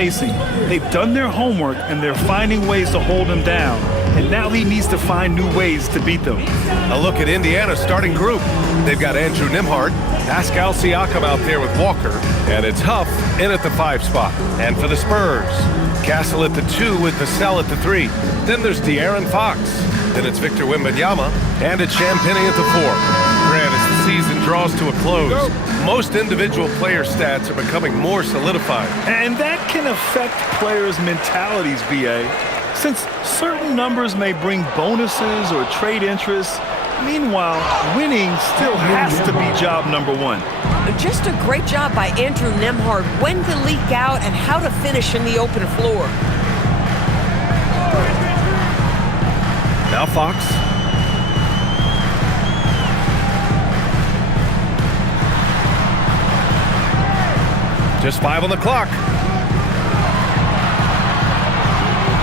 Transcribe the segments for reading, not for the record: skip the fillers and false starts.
facing. They've done their homework, and they're finding ways to hold him down. And now he needs to find new ways to beat them. A look at Indiana's starting group. They've got Andrew Nembhard, Pascal Siakam out there with Walker, and it's Huff in at the 5 spot. And for the Spurs, Castle at the 2 with Vassell at the 3. Then there's De'Aaron Fox. Then it's Victor Wembanyama, and it's Champagnie at the 4. Grant, as the season draws to a close, most individual player stats are becoming more solidified. And that can affect players' mentalities, BA. Since certain numbers may bring bonuses or trade interests, meanwhile, winning still has to be job number one. Just a great job by Andrew Nembhard when to leak out and how to finish in the open floor. Now Fox. Just 5 on the clock.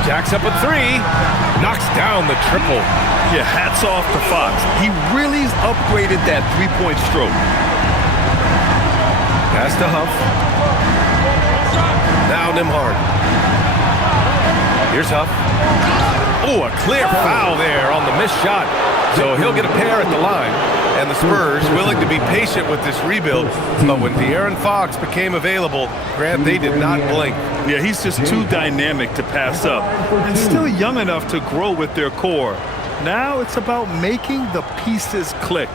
Jacks up at 3. Knocks down the triple. Yeah, hats off to Fox. He really upgraded that three-point stroke. Pass to Huff. Now Nembhard. Here's Huff. Oh, a clear foul there on the missed shot. So he'll get a pair at the line. And the Spurs willing to be patient with this rebuild. But when De'Aaron Fox became available, Grant, they did not blink. Yeah, he's just too dynamic to pass up. And still young enough to grow with their core. Now it's about making the pieces click.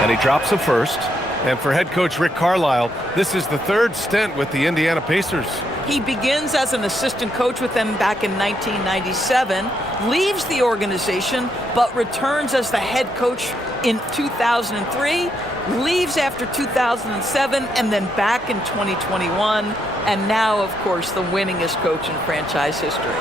And he drops a first. And for head coach Rick Carlisle, this is the 3rd stint with the Indiana Pacers. He begins as an assistant coach with them back in 1997, leaves the organization, but returns as the head coach in 2003, leaves after 2007, and then back in 2021, and now, of course, the winningest coach in franchise history.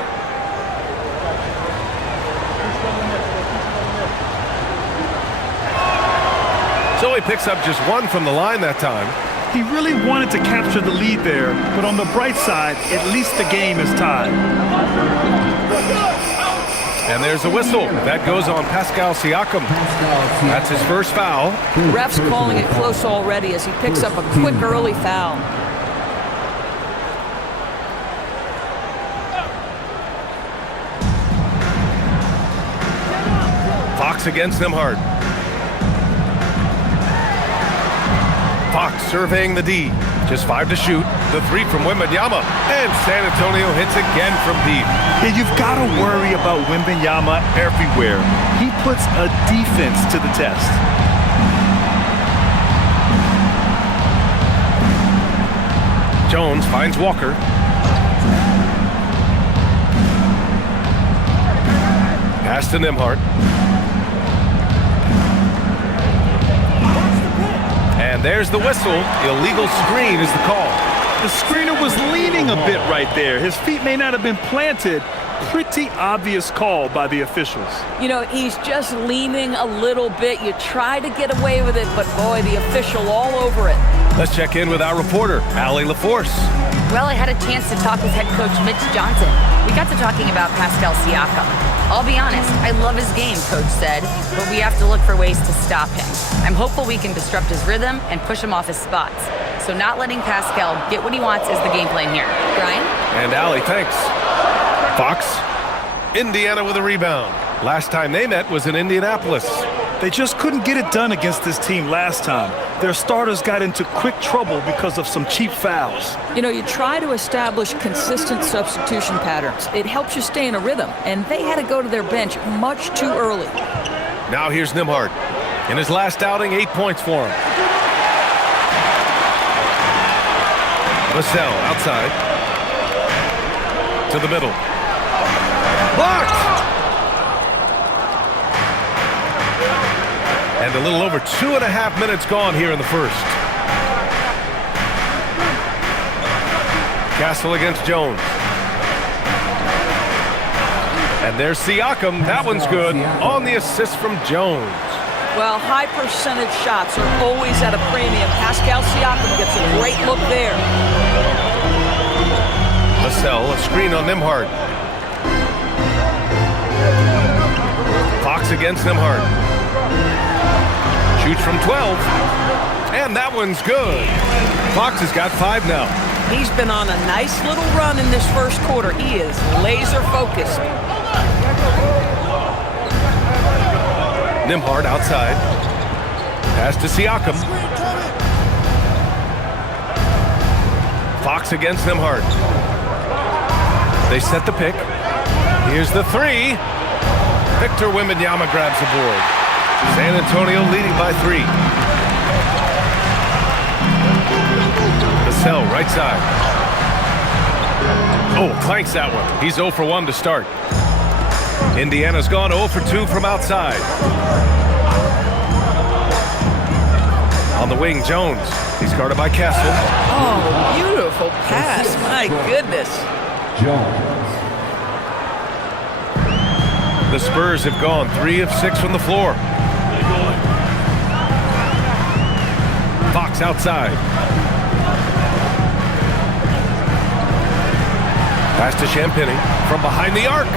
So he picks up just 1 from the line that time. He really wanted to capture the lead there, but on the bright side, at least the game is tied. And there's a whistle. That goes on Pascal Siakam. That's his first foul. Ref's calling it close already as he picks up a quick early foul. Fox against Nembhard. Fox surveying the D. Just 5 to shoot. The 3 from Wembanyama. And San Antonio hits again from deep. Yeah, you've got to worry about Wembanyama everywhere. He puts a defense to the test. Jones finds Walker. Pass to Nembhard. And there's the whistle. Illegal screen is the call. The screener was leaning a bit right there. His feet may not have been planted. Pretty obvious call by the officials. You know, he's just leaning a little bit. You try to get away with it, but boy, the official all over it. Let's check in with our reporter, Allie LaForce. Well, I had a chance to talk with head coach Mitch Johnson. We got to talking about Pascal Siakam. I'll be honest, I love his game, coach said, but we have to look for ways to stop him. I'm hopeful we can disrupt his rhythm and push him off his spots. So not letting Pascal get what he wants is the game plan here. Brian? And Allie, thanks. Fox, Indiana with a rebound. Last time they met was in Indianapolis. They just couldn't get it done against this team last time. Their starters got into quick trouble because of some cheap fouls. You know, you try to establish consistent substitution patterns. It helps you stay in a rhythm, and they had to go to their bench much too early. Now here's Nembhard. In his last outing, 8 points for him. Vassell outside. To the middle. Blocked! And a little over 2.5 minutes gone here in the first. Castle against Jones. And there's Siakam. That one's good on the assist from Jones. Well, high percentage shots are always at a premium. Pascal Siakam gets a great look there. Vassell, a screen on Nembhard. Fox against Nembhard. Shoots from 12. And that one's good. Fox has got 5 now. He's been on a nice little run in this first quarter. He is laser focused. Nembhard outside. Pass to Siakam. Fox against Nembhard. They set the pick. Here's the 3. Victor Wembanyama grabs the board. San Antonio leading by 3. Vassell, right side. Oh, clanks that one. He's 0 for 1 to start. Indiana's gone 0 for 2 from outside. On the wing, Jones. He's guarded by Kessel. Oh, beautiful pass. My goodness. The Spurs have gone 3 of 6 from the floor. Fox outside. Pass to Champagny from behind the arc.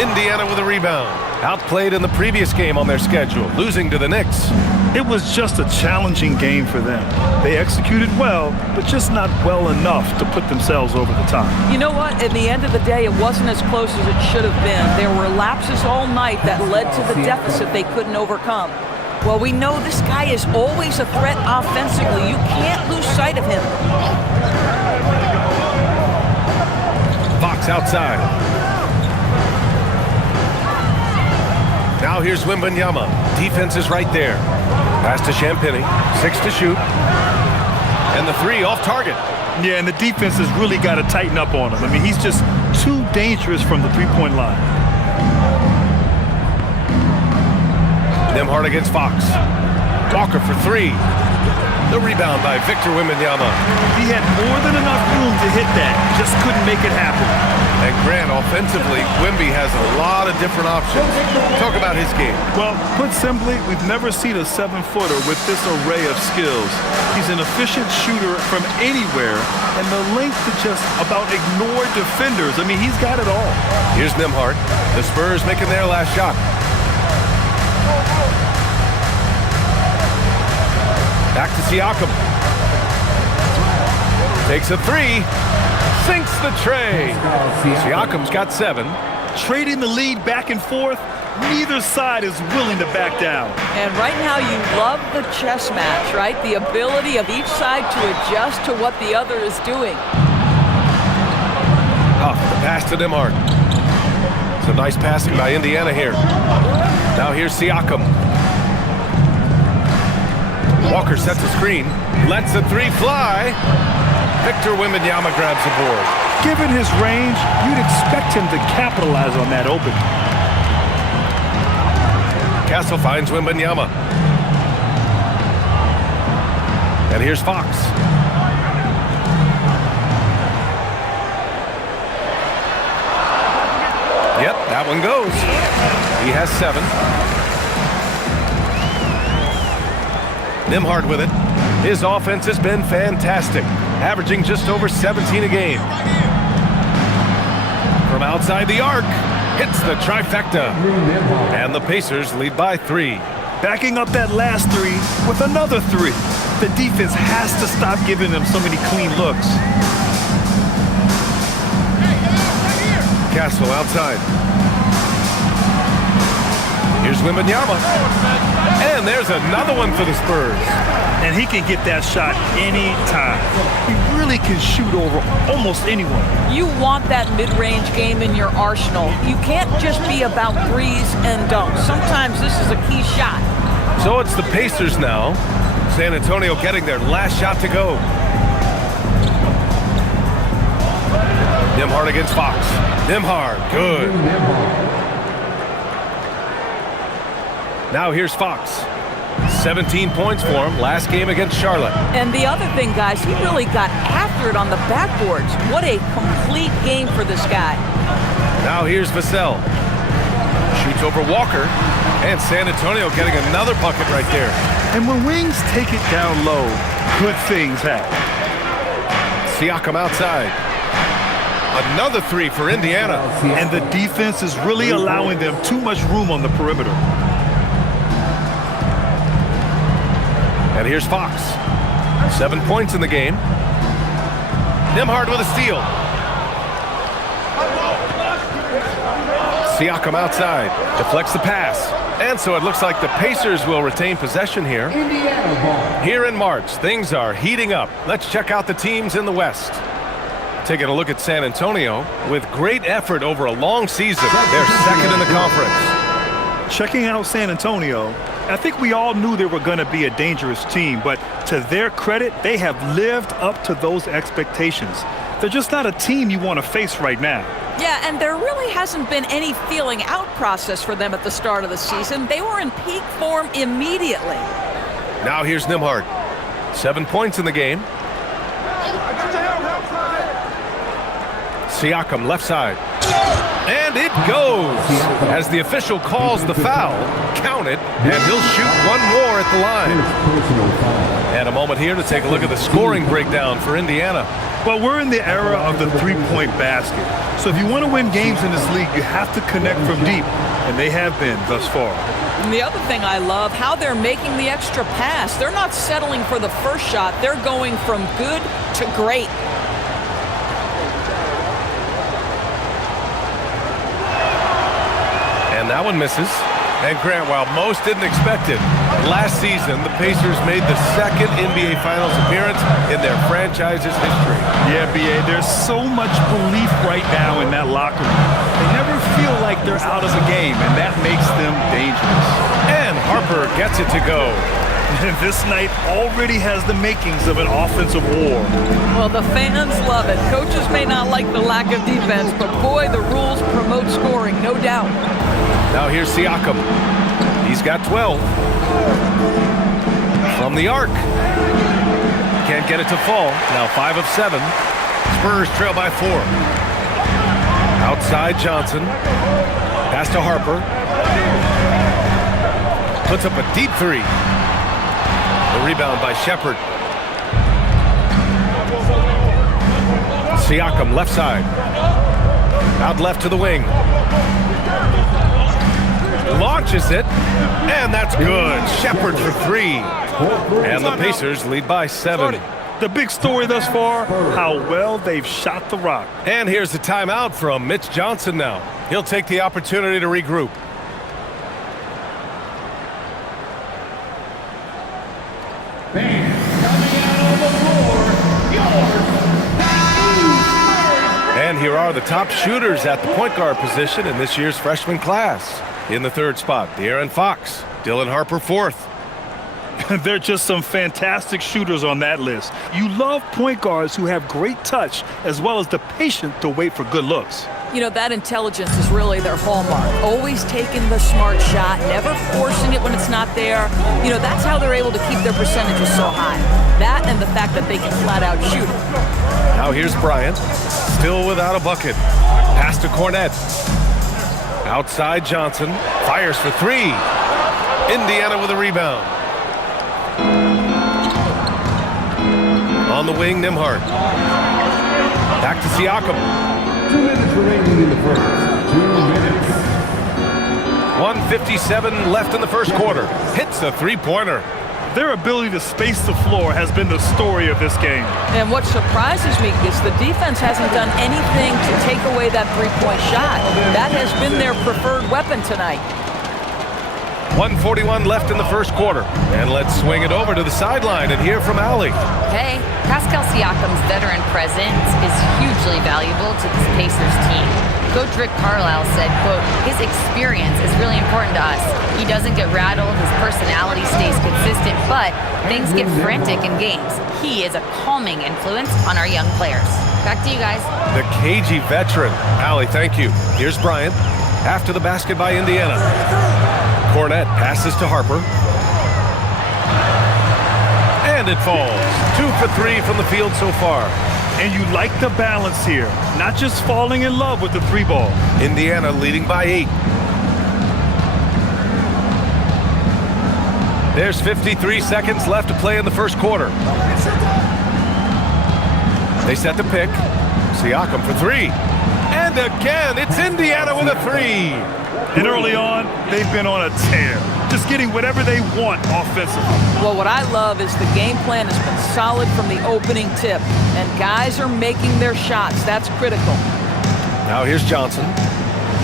Indiana with a rebound. Outplayed in the previous game on their schedule, losing to the Knicks. It was just a challenging game for them. They executed well, but just not well enough to put themselves over the top. You know what? At the end of the day, it wasn't as close as it should have been. There were lapses all night that led to the deficit they couldn't overcome. Well, we know this guy is always a threat offensively. You can't lose sight of him. Fox outside. Now here's Wembanyama. Defense is right there. Pass to Champagny. 6 to shoot. And the 3 off target. Yeah, and the defense has really got to tighten up on him. I mean, he's just too dangerous from the three-point line. Nembhard against Fox. Walker for 3. The rebound by Victor Wembanyama. He had more than enough room to hit that. Just couldn't make it happen. And Grant, offensively, Wemby has a lot of different options. Talk about his game. Well, put simply, we've never seen a 7-footer with this array of skills. He's an efficient shooter from anywhere, and the length to just about ignore defenders. I mean, he's got it all. Here's Nembhard. The Spurs making their last shot. Back to Siakam. Takes a 3. Sinks the tray. Siakam's got 7. Trading the lead back and forth, neither side is willing to back down. And right now you love the chess match, right? The ability of each side to adjust to what the other is doing. Off the pass to Nembhard. Some nice passing by Indiana here. Now here's Siakam. Walker sets a screen, lets the 3 fly. Victor Wembanyama grabs the board. Given his range, you'd expect him to capitalize on that opening. Castle finds Wembanyama. And here's Fox. Yep, that one goes. He has 7. Nembhard with it. His offense has been fantastic, averaging just over 17 a game. From outside the arc, hits the trifecta. And the Pacers lead by 3. Backing up that last 3 with another 3. The defense has to stop giving them so many clean looks. Castle outside. Here's Wembanyama. And there's another one for the Spurs. And he can get that shot anytime. He really can shoot over almost anyone. You want that mid-range game in your arsenal. You can't just be about threes and dunks. Sometimes this is a key shot. So it's the Pacers now. San Antonio getting their last shot to go. Nembhard against Fox. Nembhard, good. Now here's Fox. 17 points for him last game against Charlotte. And the other thing, guys, he really got after it on the backboards. What a complete game for this guy. Now here's Vassell. Shoots over Walker. And San Antonio getting another bucket right there. And when wings take it down low, good things happen. Siakam outside. Another three for Indiana. And the defense is really allowing them too much room on the perimeter. And here's Fox. 7 points in the game. Nembhard with a steal. Siakam outside. Deflects the pass. And so it looks like the Pacers will retain possession here. Here in March, things are heating up. Let's check out the teams in the West. Taking a look at San Antonio. With great effort over a long season, they're second in the conference. Checking out San Antonio, I think we all knew they were going to be a dangerous team, but to their credit, they have lived up to those expectations. They're just not a team you want to face right now. Yeah, and there really hasn't been any feeling out process for them at the start of the season. They were in peak form immediately. Now here's Nembhard. 7 points in the game. Siakam left side. And it goes. As the official calls the foul, count it, and he'll shoot one more at the line. And a moment here to take a look at the scoring breakdown for Indiana. Well, we're in the era of the three-point basket. So if you want to win games in this league, you have to connect from deep, and they have been thus far. And the other thing I love, how they're making the extra pass. They're not settling for the first shot. They're going from good to great. And that one misses. And Grant, while most didn't expect it, last season the Pacers made the second NBA Finals appearance in their franchise's history. Yeah, B.A., there's so much belief right now in that locker room. They never feel like they're out of the game, and that makes them dangerous. And Harper gets it to go. And this night already has the makings of an offensive war. Well, the fans love it. Coaches may not like the lack of defense, but boy, the rules promote scoring, no doubt. Now here's Siakam. He's got 12. From the arc. Can't get it to fall. Now 5 of 7. Spurs trail by 4. Outside Johnson. Pass to Harper. Puts up a deep three. The rebound by Shepherd. Siakam left side. Out left to the wing. Launches it, and that's good. Shepherd for 3. And the Pacers lead by 7. The big story thus far, how well they've shot the rock. And here's the timeout from Mitch Johnson now. He'll take the opportunity to regroup. And here are the top shooters at the point guard position in this year's freshman class. In the third spot, De'Aaron Fox. Dylan Harper, 4th. They're just some fantastic shooters on that list. You love point guards who have great touch as well as the patience to wait for good looks. You know, that intelligence is really their hallmark. Always taking the smart shot, never forcing it when it's not there. You know, that's how they're able to keep their percentages so high. That and the fact that they can flat out shoot it. Now here's Bryant, still without a bucket. Pass to Cornette. Outside Johnson, fires for 3. Indiana with a rebound. On the wing, Nembhard. Back to Siakam. 2 minutes remaining in the first. 2 minutes. 1:57 left in the first quarter. Hits a three-pointer. Their ability to space the floor has been the story of this game. And what surprises me is the defense hasn't done anything to take away that three-point shot. That has been their preferred weapon tonight. 1:41 left in the first quarter. And let's swing it over to the sideline and hear from Allie. Hey, Pascal Siakam's veteran presence is hugely valuable to this Pacers team. Coach Rick Carlisle said, quote, his experience is really important to us. He doesn't get rattled, his personality stays consistent, but things get frantic in games. He is a calming influence on our young players. Back to you guys. The cagey veteran. Allie, thank you. Here's Bryant. After the basket by Indiana. Cornette passes to Harper. And it falls. 2 for 3 from the field so far. And you like the balance here, not just falling in love with the 3 ball. Indiana leading by 8. There's 53 seconds left to play in the first quarter. They set the pick. Siakam for three. And again, it's Indiana with a three. And early on, they've been on a tear, just getting whatever they want offensively. Well, what I love is the game plan has been solid from the opening tip, and guys are making their shots. That's critical. Now here's Johnson.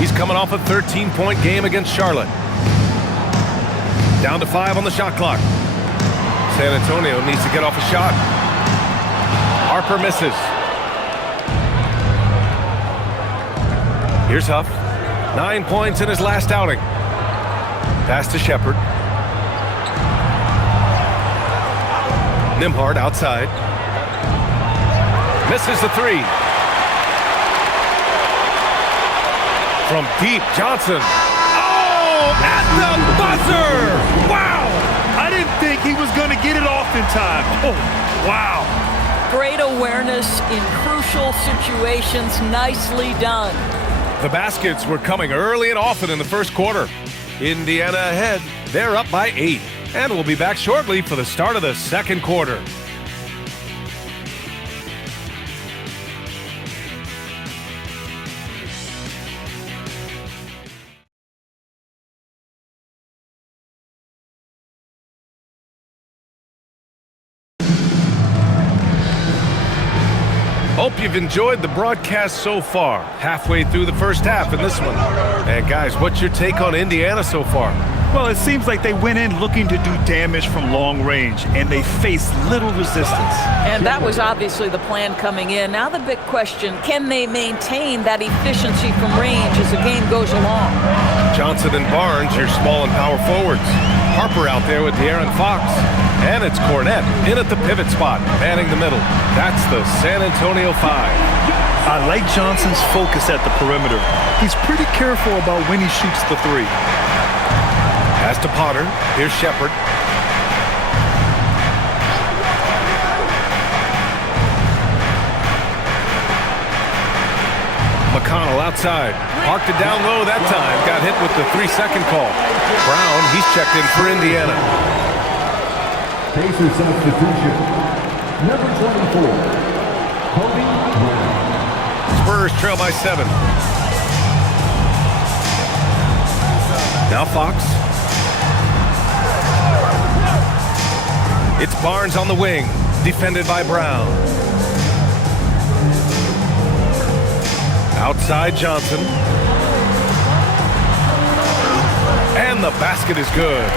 He's coming off a 13-point game against Charlotte. Down to 5 on the shot clock. San Antonio needs to get off a shot. Harper misses. Here's Huff. 9 points in his last outing. Pass to Shepard. Nembhard outside. Misses the three. From deep, Johnson. Oh, at the buzzer! Wow! I didn't think he was going to get it off in time. Oh, wow. Great awareness in crucial situations. Nicely done. The baskets were coming early and often in the first quarter. Indiana ahead. They're up by 8. And we'll be back shortly for the start of the second quarter. Hope you've enjoyed the broadcast so far. Halfway through the first half in this one. And guys, what's your take on Indiana so far? Well, it seems like they went in looking to do damage from long range, and they faced little resistance. And that was obviously the plan coming in. Now the big question, can they maintain that efficiency from range as the game goes along? Johnson and Barnes, your small and power forwards. Harper out there with De'Aaron Fox. And it's Cornette in at the pivot spot, manning the middle. That's the San Antonio 5. I like Johnson's focus at the perimeter. He's pretty careful about when he shoots the three. Pass to Potter. Here's Shepard. McConnell outside. Parked it down low that time. Got hit with the 3-second call. Brown, he's checked in for Indiana. Pacer substitution. Number 24, Kobe Brown. Spurs trail by 7. Now Fox. It's Barnes on the wing, defended by Brown. Outside Johnson. And the basket is good.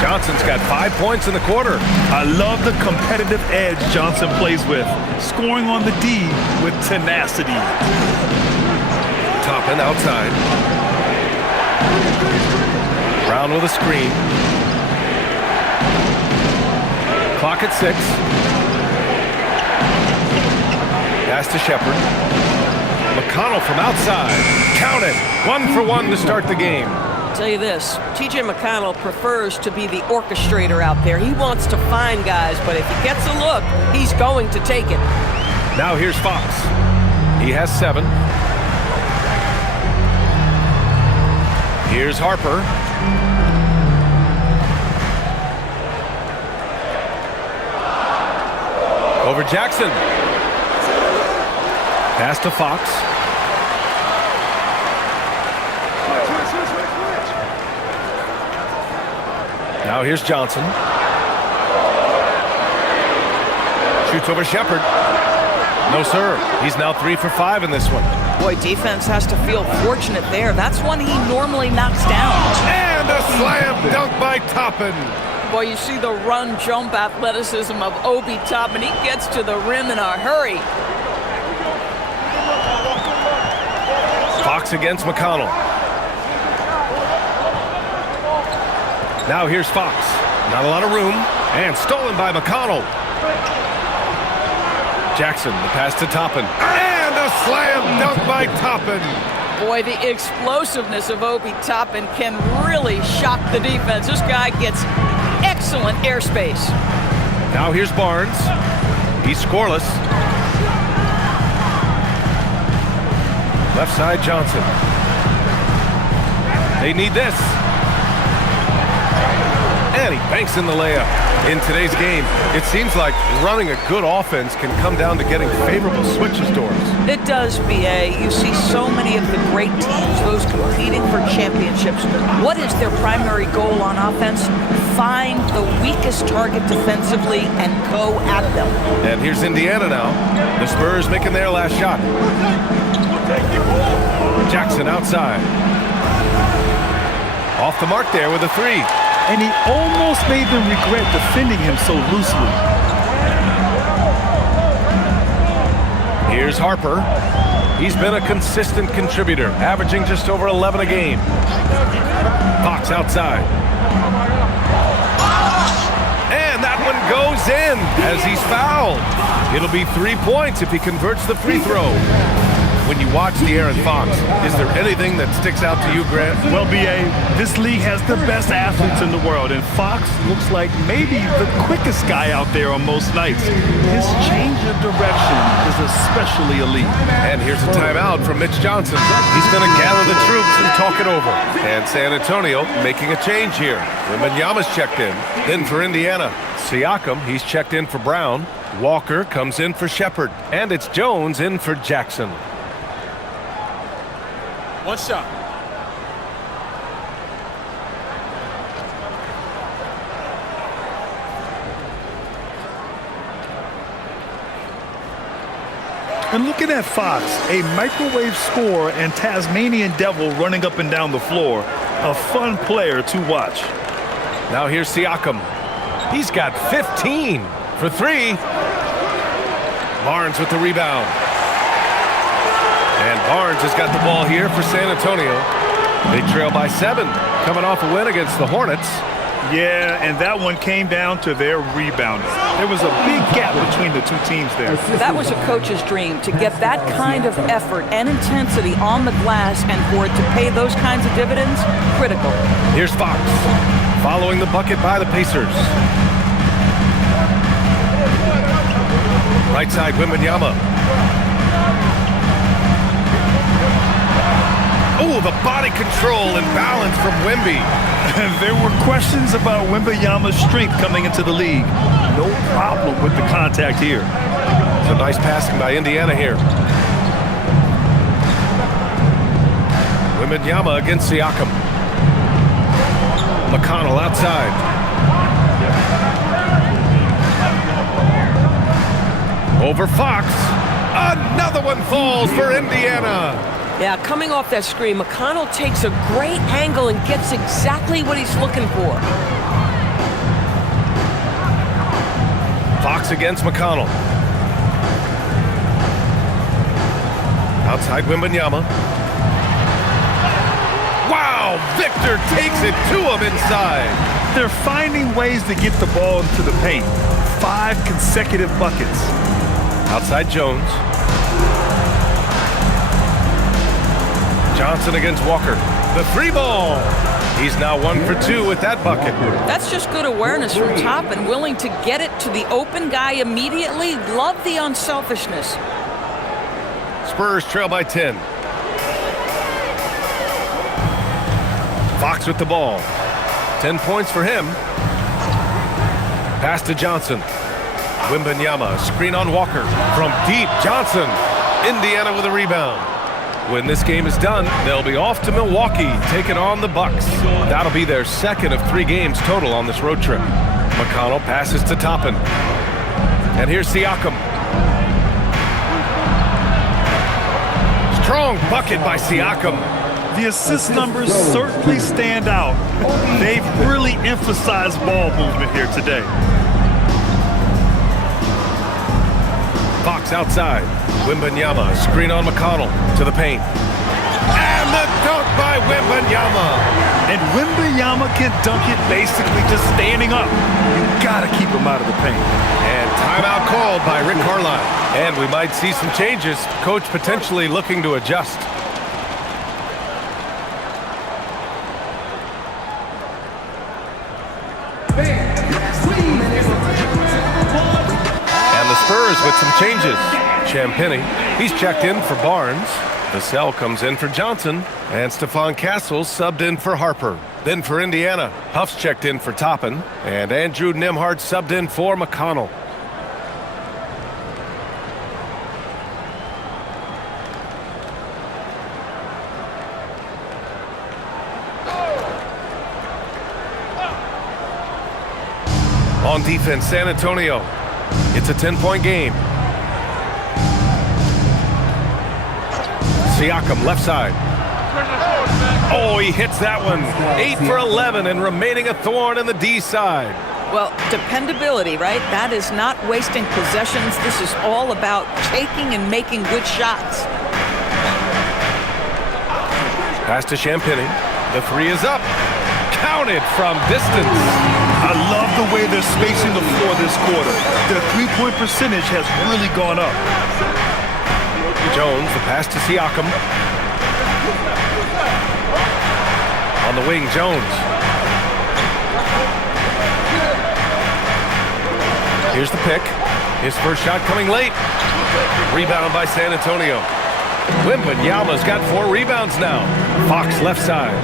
Johnson's got 5 points in the quarter. I love the competitive edge Johnson plays with, scoring on the D with tenacity. Toppin outside. Brown with a screen. Clock at 6. Pass to Shepard. McConnell from outside. Count it. 1 for 1 to start the game. I'll tell you this, TJ McConnell prefers to be the orchestrator out there. He wants to find guys, but if he gets a look, he's going to take it. Now here's Fox. He has 7. Here's Harper. Over Jackson. Pass to Fox. Now here's Johnson. Shoots over Shepard. No, sir. He's now 3 for 5 in this one. Boy, defense has to feel fortunate there. That's one he normally knocks down. And a slam dunk by Toppin. Boy, you see the run-jump athleticism of Obi Toppin. He gets to the rim in a hurry. Fox against McConnell. Now here's Fox. Not a lot of room. And stolen by McConnell. Jackson, the pass to Toppin. And a slam dunk by Toppin. Boy, the explosiveness of Obi Toppin can really shock the defense. This guy gets excellent airspace. Now here's Barnes. He's scoreless. Left side Johnson. They need this. And he banks in the layup. In today's game, it seems like running a good offense can come down to getting favorable switches doors. It does, BA. You see so many of the great teams, those competing for championships. What is their primary goal on offense? Find the weakest target defensively and go at them. And here's Indiana now. The Spurs making their last shot. Jackson outside. Off the mark there with a three. And he almost made them regret defending him so loosely. Here's Harper. He's been a consistent contributor, averaging just over 11 a game. Fox outside. And that one goes in as he's fouled. It'll be 3 points if he converts the free throw. When you watch De'Aaron Fox, is there anything that sticks out to you, Grant? Well, BA, this league has the best athletes in the world, and Fox looks like maybe the quickest guy out there on most nights. His change of direction is especially elite. And here's a timeout from Mitch Johnson. He's going to gather the troops and talk it over. And San Antonio making a change here. Wembanyama's checked in. Then for Indiana, Siakam, he's checked in for Brown. Walker comes in for Shepard. And it's Jones in for Jackson. One shot. And looking at Fox, a microwave scorer and Tasmanian devil running up and down the floor. A fun player to watch. Now here's Siakam. He's got 15 for three. Barnes with the rebound. And Barnes has got the ball here for San Antonio. They trail by 7, coming off a win against the Hornets. Yeah, and that one came down to their rebounding. There was a big gap between the two teams there. That was a coach's dream, to get that kind of effort and intensity on the glass, and for it to pay those kinds of dividends, critical. Here's Fox, following the bucket by the Pacers. Right side, Wembanyama. Oh, the body control and balance from Wemby. There were questions about Wembanyama's strength coming into the league. No problem with the contact here. It's a nice passing by Indiana here. Wembanyama against Siakam. McConnell outside. Over Fox. Another one falls for Indiana. Yeah, coming off that screen, McConnell takes a great angle and gets exactly what he's looking for. Fox against McConnell. Outside Wembanyama. Wow, Victor takes it to him inside. They're finding ways to get the ball into the paint. 5 consecutive buckets. Outside Jones. Johnson against Walker. The three ball. He's now 1 for 2 with that bucket. That's just good awareness from top and willing to get it to the open guy immediately. Love the unselfishness. Spurs trail by 10. Fox with the ball. 10 points for him. Pass to Johnson. Wembanyama, screen on Walker. From deep, Johnson. Indiana with a rebound. When this game is done, they'll be off to Milwaukee, taking on the Bucks. That'll be their second of 3 games total on this road trip. McConnell passes to Toppin. And here's Siakam. Strong bucket by Siakam. The assist numbers certainly stand out. They've really emphasized ball movement here today. Fox outside. Wembanyama, screen on McConnell to the paint. And the dunk by Wembanyama. And Wembanyama can dunk it basically just standing up. You gotta keep him out of the paint. And timeout called by Rick Carlisle. And we might see some changes. Coach potentially looking to adjust. And the Spurs with some changes. Champagny, he's checked in for Barnes. Vassell comes in for Johnson, and Stephon Castle subbed in for Harper. Then for Indiana, Huff's checked in for Toppin, and Andrew Nembhard subbed in for McConnell. On defense, San Antonio. It's a 10-point game. Siakam, left side. Oh, he hits that one. 8 for 11 and remaining a thorn in the D side. Well, dependability, right? That is not wasting possessions. This is all about taking and making good shots. Pass to Champagny. The three is up. Counted from distance. I love the way they're spacing the floor this quarter. Their three-point percentage has really gone up. Jones, the pass to Siakam. On the wing, Jones. Here's the pick. His first shot coming late. Rebound by San Antonio. Wembanyama's got 4 rebounds now. Fox left side.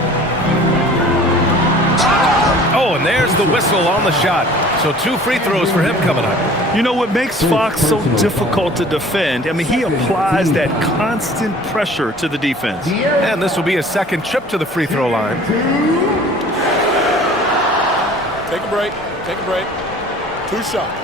Oh, and there's the whistle on the shot. So 2 free throws for him coming up. You know what makes Fox so difficult to defend? I mean, he applies that constant pressure to the defense. And this will be his second trip to the free throw line. Take a break. Take a break. 2 shots.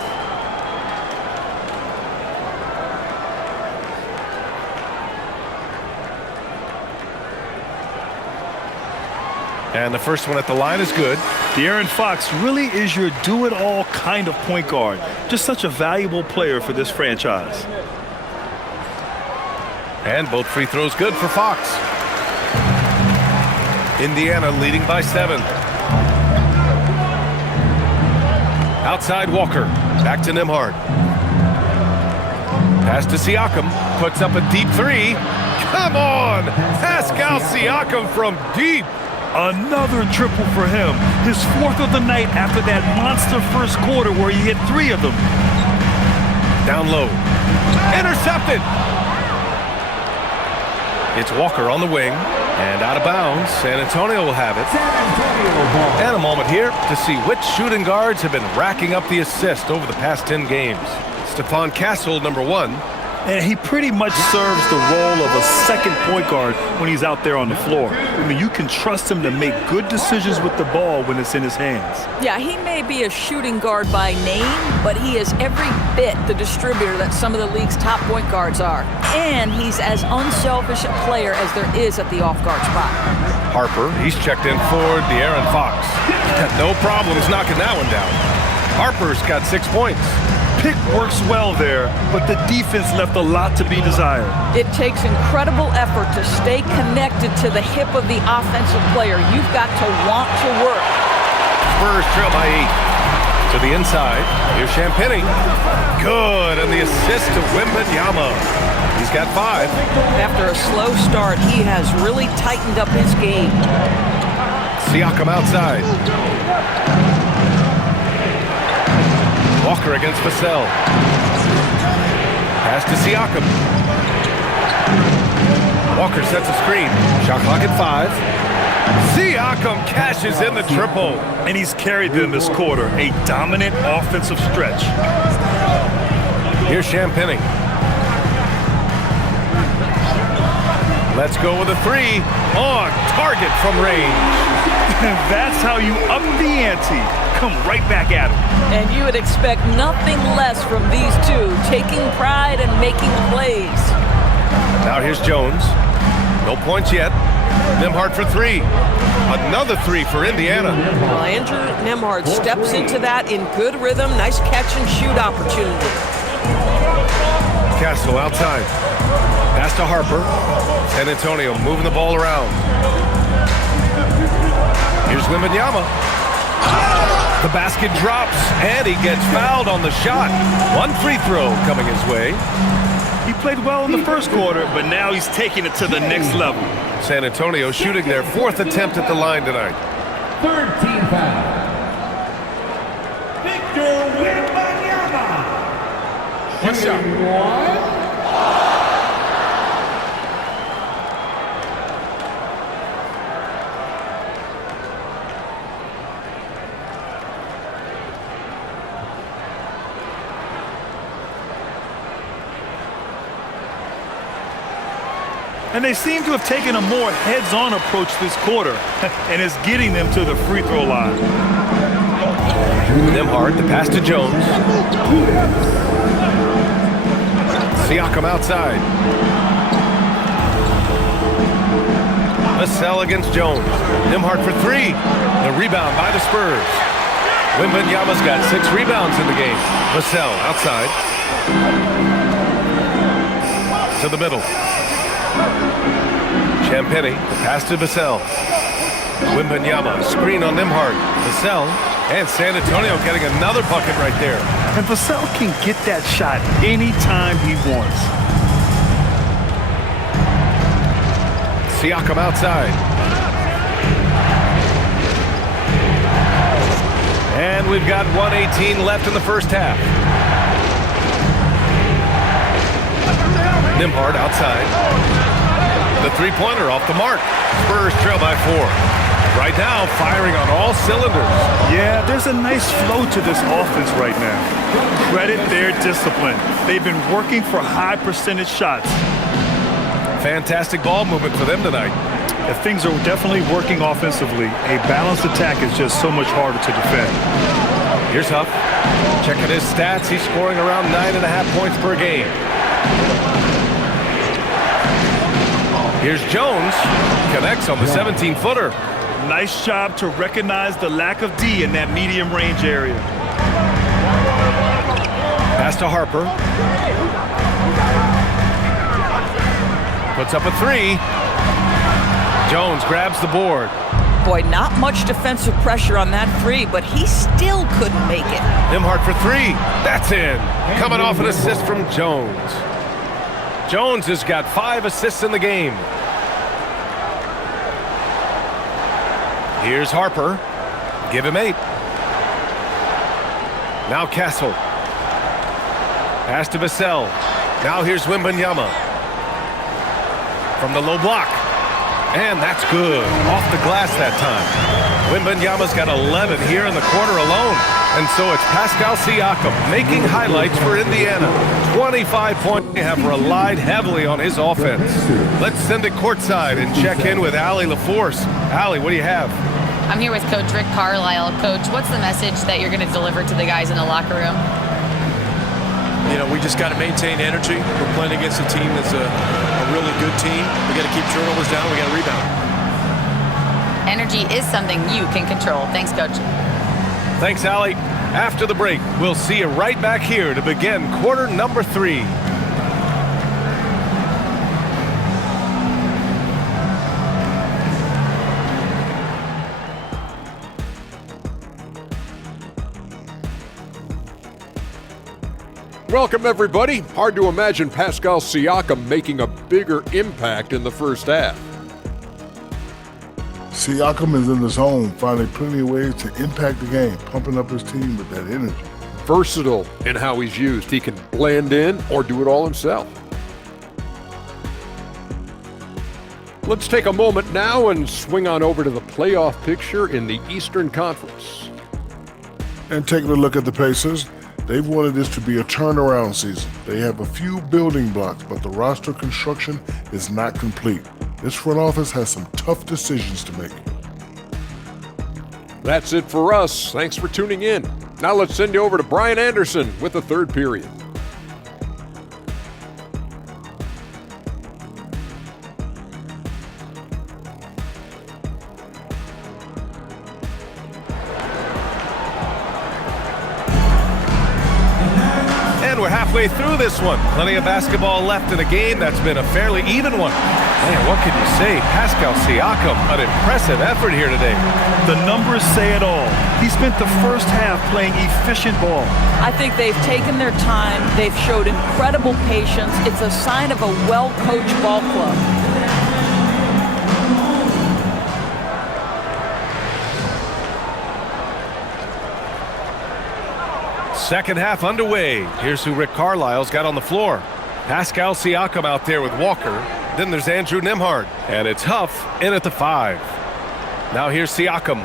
And the first one at the line is good. De'Aaron Fox really is your do-it-all kind of point guard. Just such a valuable player for this franchise. And both free throws good for Fox. Indiana leading by 7. Outside Walker. Back to Nembhard. Pass to Siakam. Puts up a deep 3. Come on! Pascal Siakam from deep. Another triple for him. His 4th of the night after that monster first quarter where he hit 3 of them. Down low. Intercepted. It's Walker on the wing. And out of bounds. San Antonio will have it. And a moment here to see which shooting guards have been racking up the assist over the past 10 games. Stephon Castle, number 1. And he pretty much serves the role of a second point guard when he's out there on the floor. I mean, you can trust him to make good decisions with the ball when it's in his hands. Yeah, he may be a shooting guard by name, but he is every bit the distributor that some of the league's top point guards are. And he's as unselfish a player as there is at the off-guard spot. Harper, he's checked in for De'Aaron Fox. No problems knocking that one down. Harper's got 6 points. Pick works well there, but the defense left a lot to be desired. It takes incredible effort to stay connected to the hip of the offensive player. You've got to want to work. Spurs trail by 8. To the inside, here's Champagny. Good, and the assist to Wembanyama. He's got 5. After a slow start, he has really tightened up his game. Siakam outside. Walker against Vassell. Pass to Siakam. Walker sets a screen. Shot clock at 5. Siakam cashes in the triple. And he's carried them this quarter. A dominant offensive stretch. Here's Champagny. Let's go with a 3. On target from range. And that's how you up the ante. Come right back at him. And you would expect nothing less from these two, taking pride and making plays. Now here's Jones. No points yet. Nembhard for 3. Another 3 for Indiana. Well, Andrew Nembhard steps into that in good rhythm. Nice catch and shoot opportunity. Castle outside. Pass to Harper. San Antonio moving the ball around. Here's Wembanyama. The basket drops, and he gets fouled on the shot. 1 free throw coming his way. He played well in the first quarter, but now he's taking it to the next level. San Antonio shooting their 4th attempt at the line tonight. 13 foul. Victor Wembanyama. One shot. And they seem to have taken a more heads-on approach this quarter, and it's getting them to the free throw line. Nembhard, the pass to Jones. Siakam outside. Vassell against Jones. Nembhard for three. The rebound by the Spurs. Wembanyama's got 6 rebounds in the game. Vassell outside. To the middle. Champagny, the pass to Vassell. Wembanyama, screen on Nembhard. Vassell, and San Antonio getting another bucket right there. And Vassell can get that shot anytime he wants. Siakam outside. And we've got 1:18 left in the first half. Nembhard outside. The three-pointer off the mark. Spurs trail by 4. Right now, firing on all cylinders. Yeah, there's a nice flow to this offense right now. Credit their discipline. They've been working for high percentage shots. Fantastic ball movement for them tonight. If things are definitely working offensively, a balanced attack is just so much harder to defend. Here's Huff. Checking his stats. He's scoring around 9.5 points per game. Here's Jones. Connects on the 17-footer. Nice job to recognize the lack of D in that medium range area. Pass to Harper. Puts up a 3. Jones grabs the board. Boy, not much defensive pressure on that 3, but he still couldn't make it. Nembhard for 3. That's in. Coming off an assist from Jones. Jones has got 5 assists in the game. Here's Harper. Give him 8. Now Castle. Pass to Vassell. Now here's Wembanyama. From the low block. And that's good. Off the glass that time. Wembanyama's got 11 here in the quarter alone. And so it's Pascal Siakam making highlights for Indiana. 25 points. They have relied heavily on his offense. Let's send it courtside and check in with Allie LaForce. Allie, what do you have? I'm here with Coach Rick Carlisle. Coach, what's the message that you're going to deliver to the guys in the locker room? You know, we just got to maintain energy. We're playing against a team that's a really good team. We got to keep turnovers down. We got to rebound. Energy is something you can control. Thanks, Coach. Thanks, Allie. After the break, we'll see you right back here to begin quarter number 3. Welcome, everybody. Hard to imagine Pascal Siakam making a bigger impact in the first half. Siakam is in the zone, finding plenty of ways to impact the game, pumping up his team with that energy. Versatile in how he's used. He can blend in or do it all himself. Let's take a moment now and swing on over to the playoff picture in the Eastern Conference. And taking a look at the Pacers, they've wanted this to be a turnaround season. They have a few building blocks, but the roster construction is not complete. This front office has some tough decisions to make. That's it for us. Thanks for tuning in. Now let's send you over to Brian Anderson with the third period. We're halfway through this one. Plenty of basketball left in a game that's been a fairly even one. Man, what can you say? Pascal Siakam, an impressive effort here today. The numbers say it all. He spent the first half playing efficient ball. I think they've taken their time. They've showed incredible patience. It's a sign of a well-coached ball club. Second half underway. Here's who Rick Carlisle's got on the floor. Pascal Siakam out there with Walker. Then there's Andrew Nembhard. And it's Huff in at the 5. Now here's Siakam.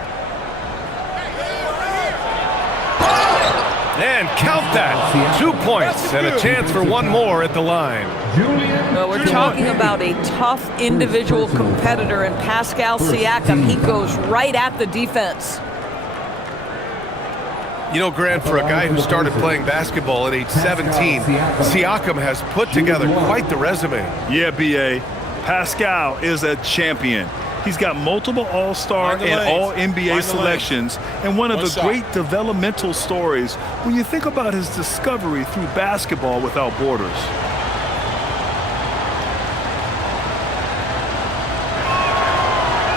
And count that. 2 points and a chance for one more at the line. Well, we're talking about a tough individual competitor in Pascal Siakam. He goes right at the defense. You know, Grant, for a guy who started playing basketball at age 17, Siakam has put together quite the resume. Yeah, B.A. Pascal is a champion. He's got multiple All-Star and All-NBA selections, and one of the great developmental stories when you think about his discovery through basketball without borders.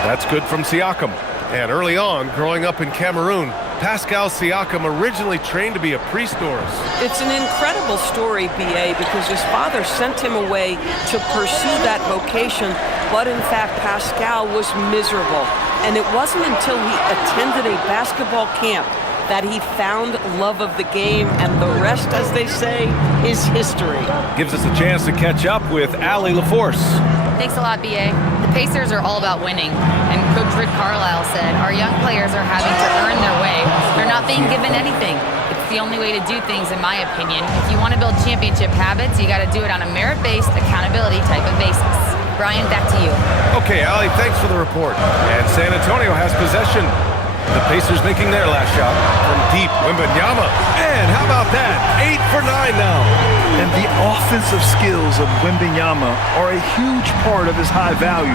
That's good from Siakam. And early on, growing up in Cameroon, Pascal Siakam originally trained to be a priest. It's an incredible story, B.A., because his father sent him away to pursue that vocation, but in fact, Pascal was miserable. And it wasn't until he attended a basketball camp that he found love of the game, and the rest, as they say, is history. Gives us a chance to catch up with Allie LaForce. Thanks a lot, B.A. The Pacers are all about winning. And Coach Rick Carlisle said, our young players are having to earn their way. They're not being given anything. It's the only way to do things, in my opinion. If you want to build championship habits, you got to do it on a merit-based, accountability type of basis. Brian, back to you. Okay, Allie, thanks for the report. And San Antonio has possession. The Pacers making their last shot from deep. Wembanyama. And how about that? 8 for 9 now. And the offensive skills of Wembanyama are a huge part of his high value,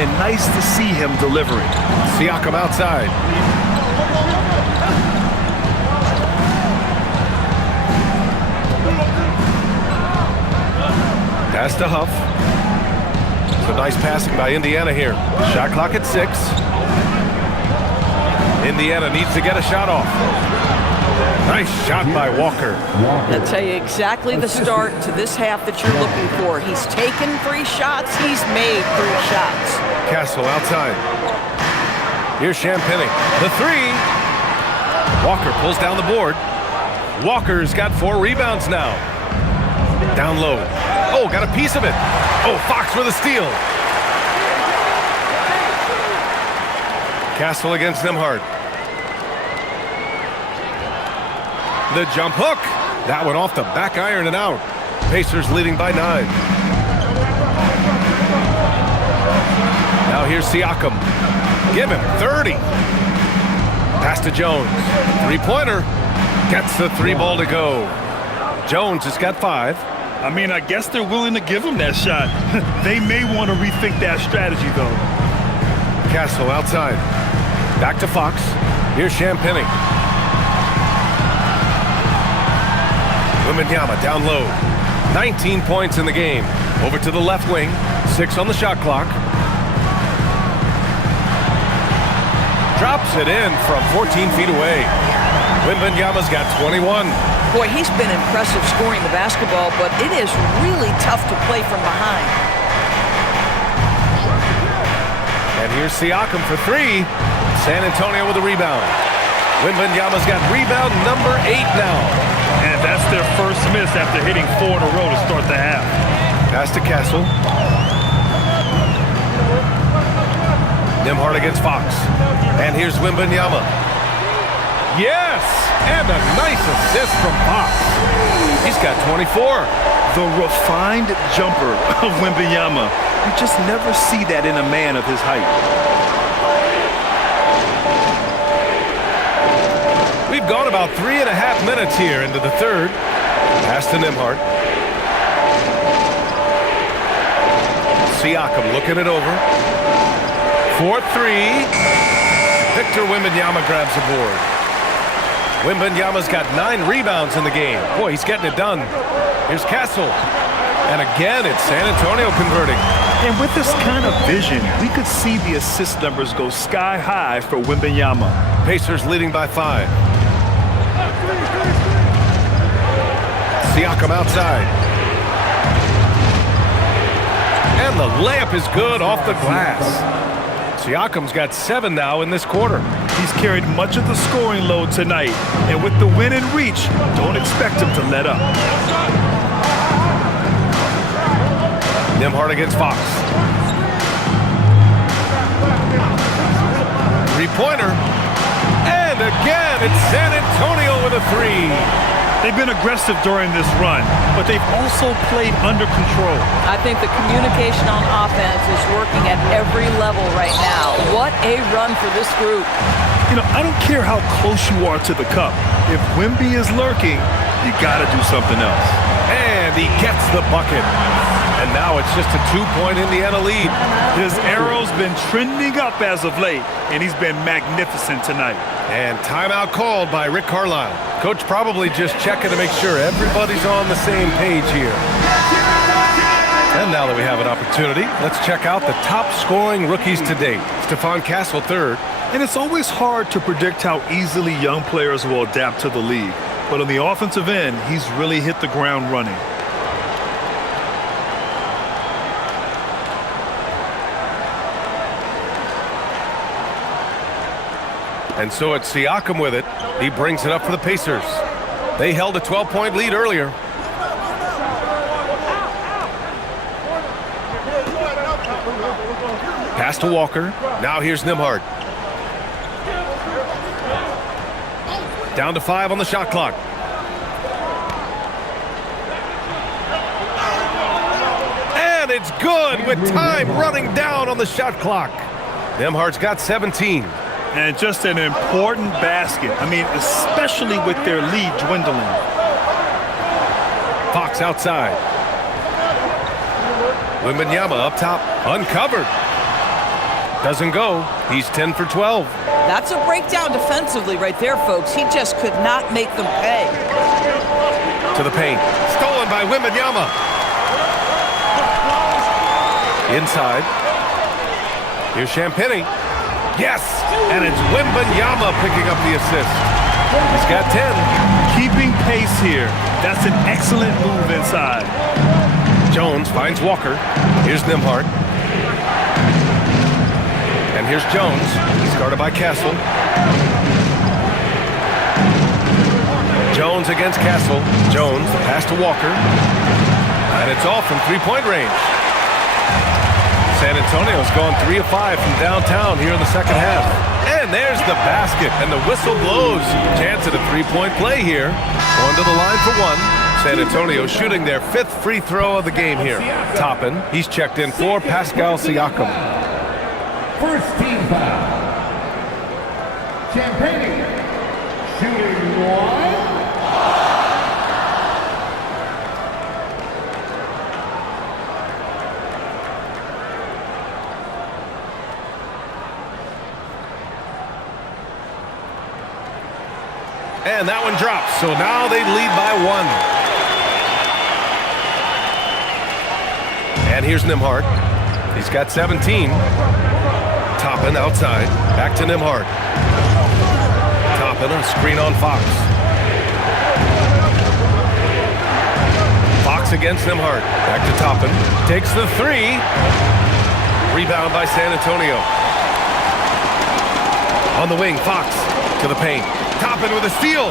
and nice to see him deliver it. Siakam outside. Pass to Huff. So nice passing by Indiana here. Shot clock at 6. Indiana needs to get a shot off. Nice shot by Walker. I'll tell you exactly the start to this half that you're looking for. He's taken 3 shots. He's made 3 shots. Castle outside. Here's Champagny. The 3. Walker pulls down the board. Walker's got 4 rebounds now. Down low. Oh, got a piece of it. Oh, Fox with a steal. Castle against Nembhard. The jump hook. That one off the back iron and out. Pacers leading by 9. Now here's Siakam. Give him 30. Pass to Jones. 3-pointer. Gets the 3 ball to go. Jones has got 5. I mean, I guess they're willing to give him that shot. They may want to rethink that strategy, though. Castle outside. Back to Fox. Here's Champagny. Wembanyama down low. 19 points in the game. Over to the left wing. 6 on the shot clock. Drops it in from 14 feet away. Wembanyama's got 21. Boy, he's been impressive scoring the basketball, but it is really tough to play from behind. And here's Siakam for 3. San Antonio with a rebound. Wembanyama's got rebound number 8 now. And that's their first miss after hitting 4 in a row to start the half. Pass to Castle. Nembhard against Fox. And here's Wembanyama. Yes! And a nice assist from Fox. He's got 24. The refined jumper of Wembanyama. You just never see that in a man of his height. We've gone about 3.5 minutes here into the third. Pass to Nembhard. Siakam looking it over. 4-3. Victor Wembanyama grabs the board. Wembanyama's got 9 rebounds in the game. Boy, he's getting it done. Here's Castle. And again, it's San Antonio converting. And with this kind of vision, we could see the assist numbers go sky high for Wembanyama. Pacers leading by 5. Siakam outside. And the layup is good off the glass. Siakam's got 7 now in this quarter. He's carried much of the scoring load tonight, and with the win in reach, don't expect him to let up. Nembhard against Fox. 3-pointer. And again, it's San Antonio with a three. They've been aggressive during this run, but they've also played under control. I think the communication on offense is working at every level right now. What a run for this group. You know, I don't care how close you are to the cup. If Wemby is lurking, you got to do something else. And he gets the bucket. And now it's just a 2-point Indiana lead. His arrow's been trending up as of late, and he's been magnificent tonight. And timeout called by Rick Carlisle. Coach probably just checking to make sure everybody's on the same page here. And now that we have an opportunity, let's check out the top scoring rookies to date. Stephon Castle third. And it's always hard to predict how easily young players will adapt to the league. But on the offensive end, he's really hit the ground running. And so it's Siakam with it. He brings it up for the Pacers. They held a 12-point lead earlier. Pass to Walker. Now here's Nembhard. Down to 5 on the shot clock. And it's good with time running down on the shot clock. Nembhard's got 17. And just an important basket. I mean, especially with their lead dwindling. Fox outside. Wembanyama up top, uncovered. Doesn't go. He's 10 for 12. That's a breakdown defensively right there, folks. He just could not make them pay. To the paint. Stolen by Wembanyama. Inside. Here's Champagnie. Yes! And it's Wembanyama picking up the assist. He's got 10. Keeping pace here. That's an excellent move inside. Jones finds Walker. Here's Nembhard. And here's Jones. He's guarded by Castle. Jones against Castle. Jones, the pass to Walker. And it's all from three-point range. San Antonio's gone 3 of 5 from downtown here in the second half. And there's the basket, and the whistle blows. Chance at a three-point play here. Going to the line for one. San Antonio shooting their 5th free throw of the game here. Toppin, he's checked in for Pascal Siakam. First team foul. Champagnie shooting one. And that one drops, so now they lead by 1. And here's Nembhard. He's got 17. Toppin outside. Back to Nembhard. Toppin, a screen on Fox. Fox against Nembhard. Back to Toppin. Takes the 3. Rebound by San Antonio. On the wing, Fox to the paint. Toppin with a steal.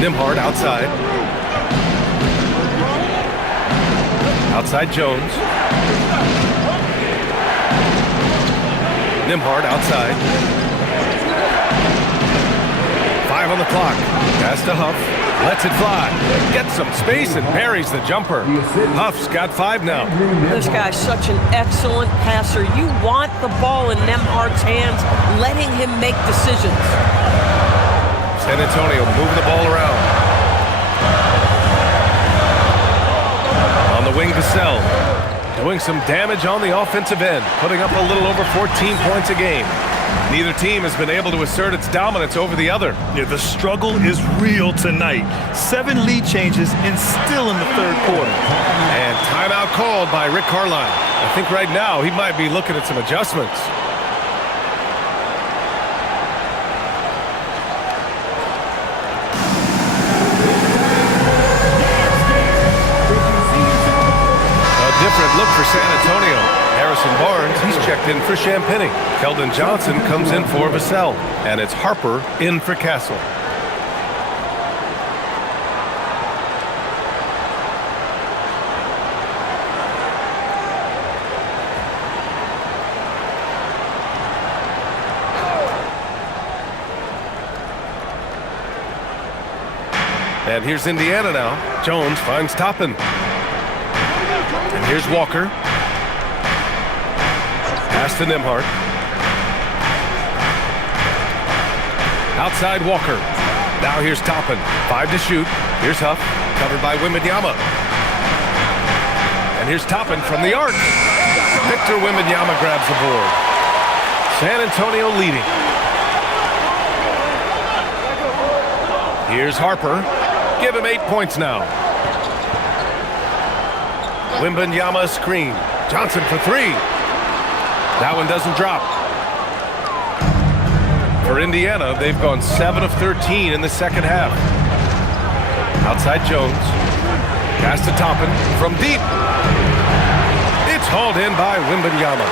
Nembhard outside. Outside Jones. Nembhard outside. 5 on the clock. Pass to Huff. Lets it fly. Gets some space and buries the jumper. Huff's got 5 now. This guy's such an excellent passer. You want the ball in Nembhard's hands, letting him make decisions. San Antonio moving the ball around. On the wing, Vassell. Doing some damage on the offensive end. Putting up a little over 14 points a game. Neither team has been able to assert its dominance over the other. Yeah, the struggle is real tonight. 7 lead changes and still in the third quarter. And timeout called by Rick Carlisle. I think right now he might be looking at some adjustments. A different look for San Antonio. Harrison Barnes, he's checked in for Champagnie. Keldon Johnson comes in for Vassell. And it's Harper in for Castle. And here's Indiana now. Jones finds Toppin. And here's Walker. Pass to Nembhard. Outside Walker. Now here's Toppin. 5 to shoot. Here's Huff. Covered by Wembanyama. And here's Toppin from the arc. Victor Wembanyama grabs the board. San Antonio leading. Here's Harper. Give him 8 points now. Wembanyama screen. Johnson for 3. That one doesn't drop. For Indiana, they've gone 7 of 13 in the second half. Outside Jones. Pass to Toppin from deep. It's hauled in by Wembanyama.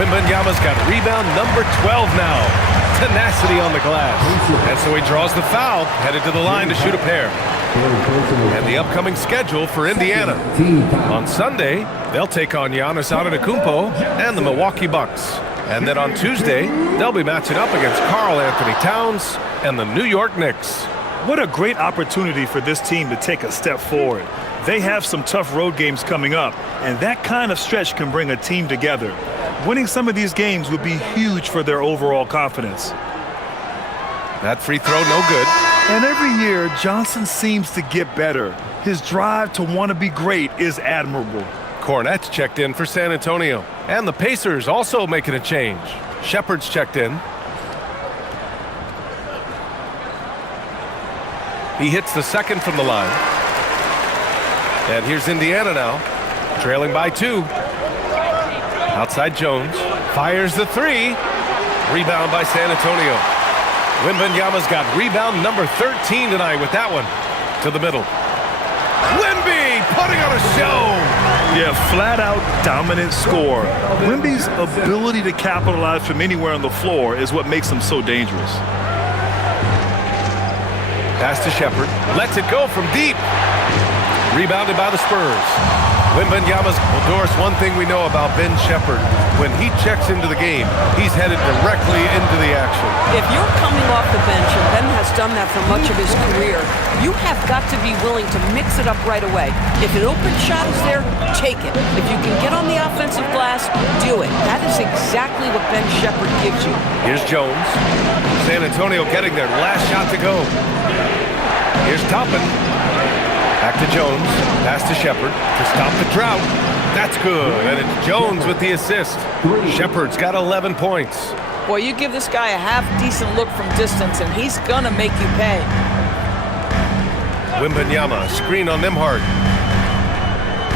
Wembanyama's got rebound number 12 now. Tenacity on the glass. And so he draws the foul, headed to the line to shoot a pair. And the upcoming schedule for Indiana. On Sunday, they'll take on Giannis Antetokounmpo and the Milwaukee Bucks. And then on Tuesday, they'll be matching up against Karl Anthony Towns and the New York Knicks. What a great opportunity for this team to take a step forward. They have some tough road games coming up, and that kind of stretch can bring a team together. Winning some of these games would be huge for their overall confidence. That free throw, no good. And every year, Johnson seems to get better. His drive to want to be great is admirable. Cornette's checked in for San Antonio. And the Pacers also making a change. Shepard's checked in. He hits the second from the line. And here's Indiana now, trailing by 2. Outside Jones, fires the 3. Rebound by San Antonio. Wembanyama's got rebound number 13 tonight with that one. To the middle. Wemby putting on a show. Yeah, flat-out dominant score. Wemby's ability to capitalize from anywhere on the floor is what makes him so dangerous. Pass to Shepard. Lets it go from deep. Rebounded by the Spurs. Wembanyama's. Well, Doris, one thing we know about Ben Shepard, when he checks into the game, he's headed directly into the action. If you're coming off the bench, and Ben has done that for much of his career, you have got to be willing to mix it up right away. If an open shot is there, take it. If you can get on the offensive glass, do it. That is exactly what Ben Shepard gives you. Here's Jones. San Antonio getting their last shot to go. Here's Toppin. Back to Jones. Pass to Shepard to stop the drought. That's good. And it's Jones with the assist. Shepard's got 11 points. Boy, you give this guy a half-decent look from distance, and he's gonna make you pay. Wembanyama, screen on Nembhard.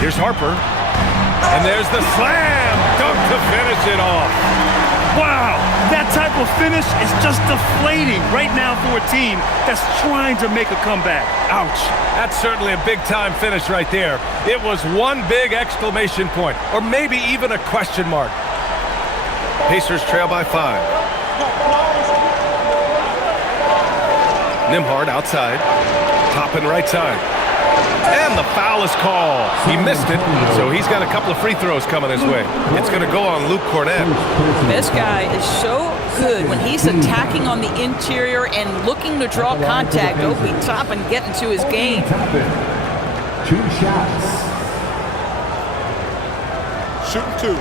Here's Harper. And there's the slam dunk to finish it off. Wow, that type of finish is just deflating right now for a team that's trying to make a comeback. Ouch. That's certainly a big-time finish right there. It was one big exclamation point, or maybe even a question mark. Pacers trail by 5. Nembhard outside. Toppin right side. And the foul is called. He missed it, so he's got a couple of free throws coming his way. It's going to go on Luke Cornette. This guy is so good when he's attacking on the interior and looking to draw contact. Obi Toppin getting to his game. 2 shots. Shooting 2.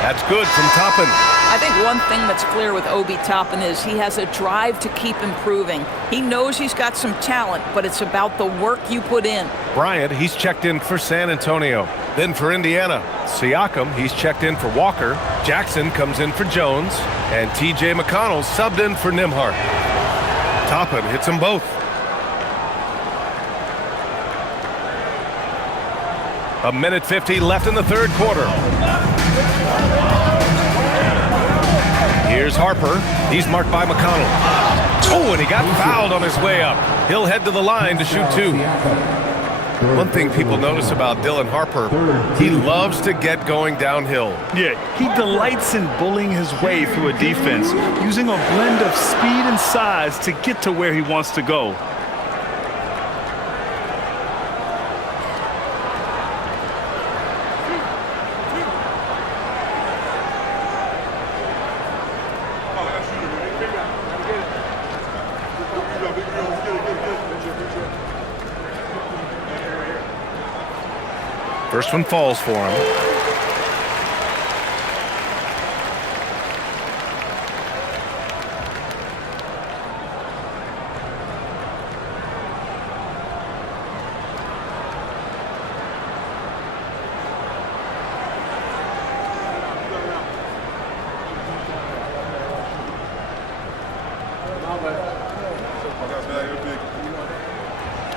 That's good from Toppin. I think one thing that's clear with Obi Toppin is he has a drive to keep improving. He knows he's got some talent, but it's about the work you put in. Bryant, he's checked in for San Antonio. Then for Indiana, Siakam, he's checked in for Walker. Jackson comes in for Jones. And T.J. McConnell subbed in for Nembhard. Toppin hits them both. A minute 50 left in the third quarter. Here's Harper. He's marked by McConnell. Oh, and he got fouled on his way up. He'll head to the line to shoot 2. One thing people notice about Dylan Harper, he loves to get going downhill. Yeah, he delights in bullying his way through a defense, using a blend of speed and size to get to where he wants to go. First one falls for him.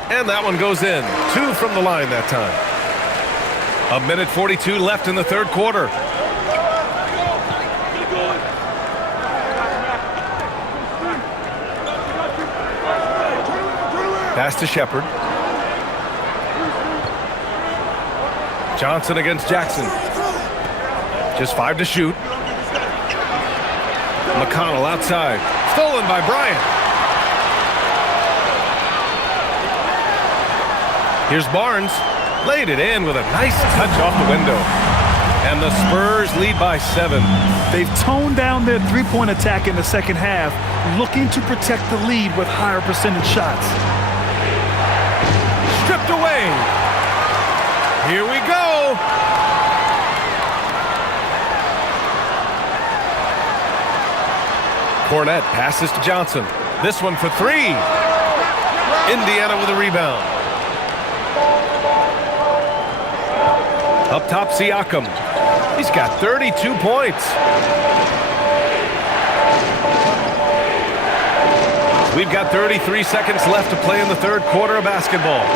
And that one goes in. 2 from the line that time. 1:42 left in the third quarter. Pass to Shepard. Johnson against Jackson. Just 5 to shoot. McConnell outside. Stolen by Bryant. Here's Barnes. Laid it in with a nice touch off the window. And the Spurs lead by 7. They've toned down their three-point attack in the second half, looking to protect the lead with higher percentage shots. Stripped away. Here we go. Cornette passes to Johnson. This one for 3. Indiana with a rebound. Up top, Siakam. He's got 32 points. We've got 33 seconds left to play in the third quarter of basketball.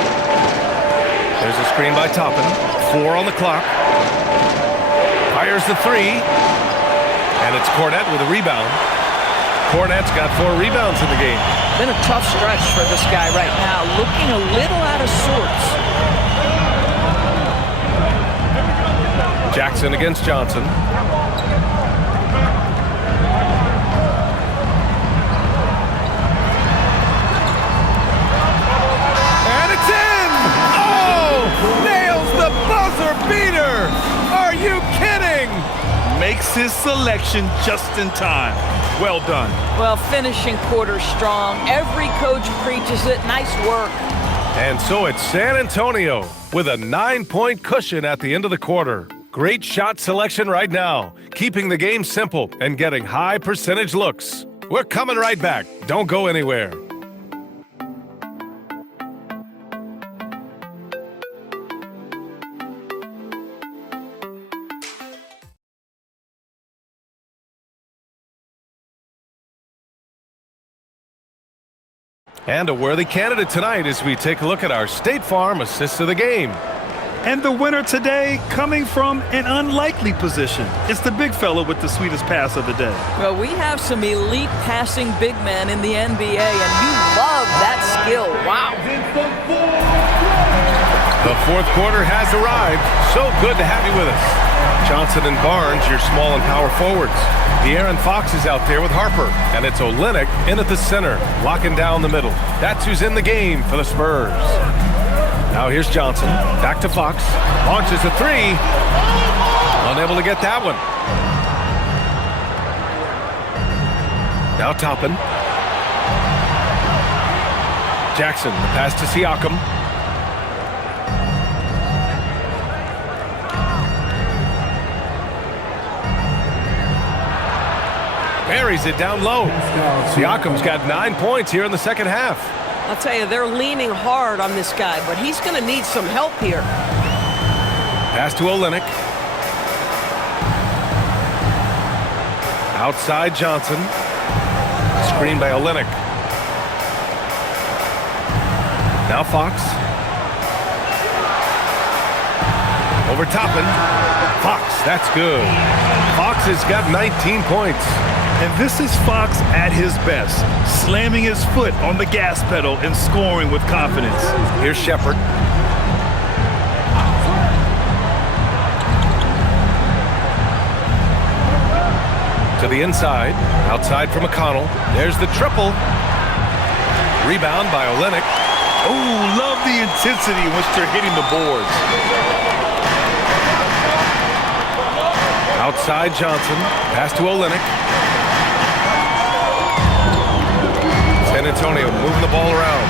There's a screen by Toppin. 4 on the clock. Fires the 3. And it's Cornette with a rebound. Cornette's got 4 rebounds in the game. Been a tough stretch for this guy right now. Looking a little out of sorts. Jackson against Johnson. And it's in! Oh! Nails the buzzer beater! Are you kidding? Makes his selection just in time. Well done. Well, finishing quarter strong. Every coach preaches it. Nice work. And so it's San Antonio with a 9-point cushion at the end of the quarter. Great shot selection right now, keeping the game simple and getting high percentage looks. We're coming right back. Don't go anywhere. And a worthy candidate tonight as we take a look at our State Farm assists of the game. And the winner today coming from an unlikely position. It's the big fella with the sweetest pass of the day. Well, we have some elite passing big men in the NBA, and you love that skill. Wow. The fourth quarter has arrived. So good to have you with us. Johnson and Barnes, your small and power forwards. De'Aaron Fox is out there with Harper. And it's Olynyk in at the center, locking down the middle. That's who's in the game for the Spurs. Now here's Johnson, back to Fox, launches a 3, unable to get that one. Now Toppin. Jackson, the pass to Siakam. Buries it down low. Siakam's got 9 points here in the second half. I'll tell you, they're leaning hard on this guy, but he's going to need some help here. Pass to Olynyk. Outside Johnson. Screen by Olynyk. Now Fox. Over Toppin. Fox, that's good. Fox has got 19 points. And this is Fox at his best, slamming his foot on the gas pedal and scoring with confidence. Here's Shepard. To the inside, outside for McConnell. There's the triple. Rebound by Olynyk. Oh, love the intensity in which they're hitting the boards. Outside Johnson, pass to Olynyk. San Antonio moving the ball around.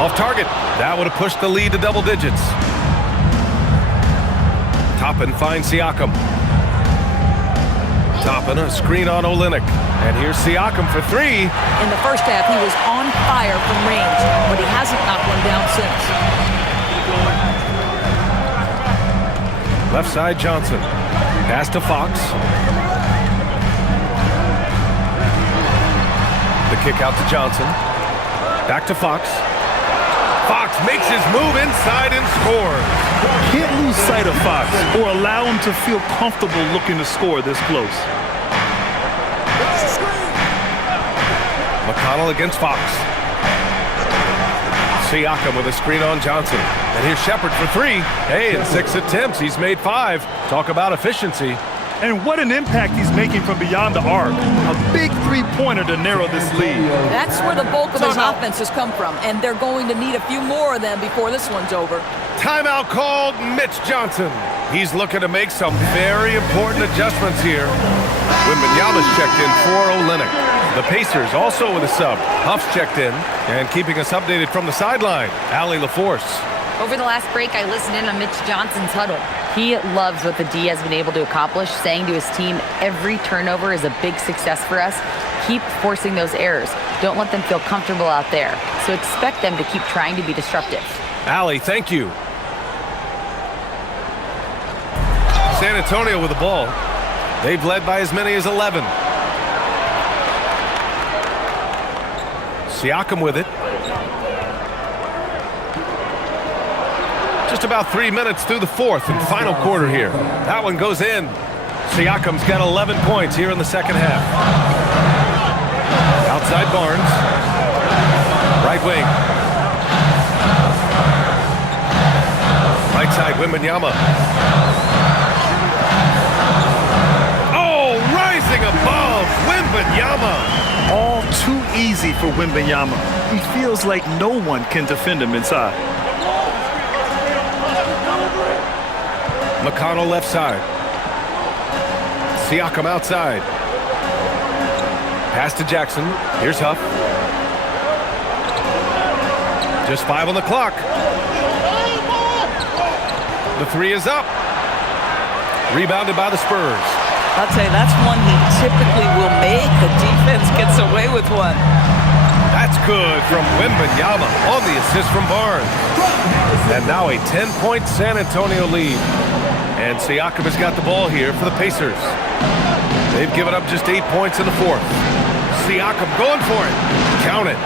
Off target. That would have pushed the lead to double digits. Toppin finds Siakam. Toppin, a screen on Olynyk. And here's Siakam for three. In the first half, he was on fire from range, but he hasn't knocked one down since. Left side, Johnson. Pass to Fox. The kick out to Johnson. Back to Fox. Fox makes his move inside and scores. Can't lose sight of Fox or allow him to feel comfortable looking to score this close. McConnell against Fox. Siakam with a screen on Johnson. And here's Shepherd for three. Hey, in 6 attempts, he's made 5. Talk about efficiency. And what an impact he's making from beyond the arc. A big three-pointer to narrow this lead. That's where the bulk of his offense has come from, and they're going to need a few more of them before this one's over. Timeout called, Mitch Johnson. He's looking to make some very important adjustments here. Wembanyama's checked in for Olynyk. The Pacers also with a sub. Huff's checked in and keeping us updated from the sideline. Allie LaForce. Over the last break, I listened in on Mitch Johnson's huddle. He loves what the D has been able to accomplish, saying to his team, every turnover is a big success for us. Keep forcing those errors. Don't let them feel comfortable out there. So expect them to keep trying to be disruptive. Allie, thank you. San Antonio with the ball. They've led by as many as 11. Siakam with it. Just about 3 minutes through the fourth and final quarter here. That one goes in. Siakam's got 11 points here in the second half. Outside Barnes. Right wing. Right side Wembanyama. Oh, rising above Wembanyama. All too easy for Wembanyama. He feels like no one can defend him inside. McConnell left side. Siakam outside. Pass to Jackson. Here's Huff. Just 5 on the clock. The three is up. Rebounded by the Spurs. I'll tell you, that's one he typically will make. The defense gets away with one. That's good from Wembanyama on the assist from Barnes. And now a 10-point San Antonio lead. And Siakam has got the ball here for the Pacers. They've given up just 8 points in the fourth. Siakam going for it. Count it.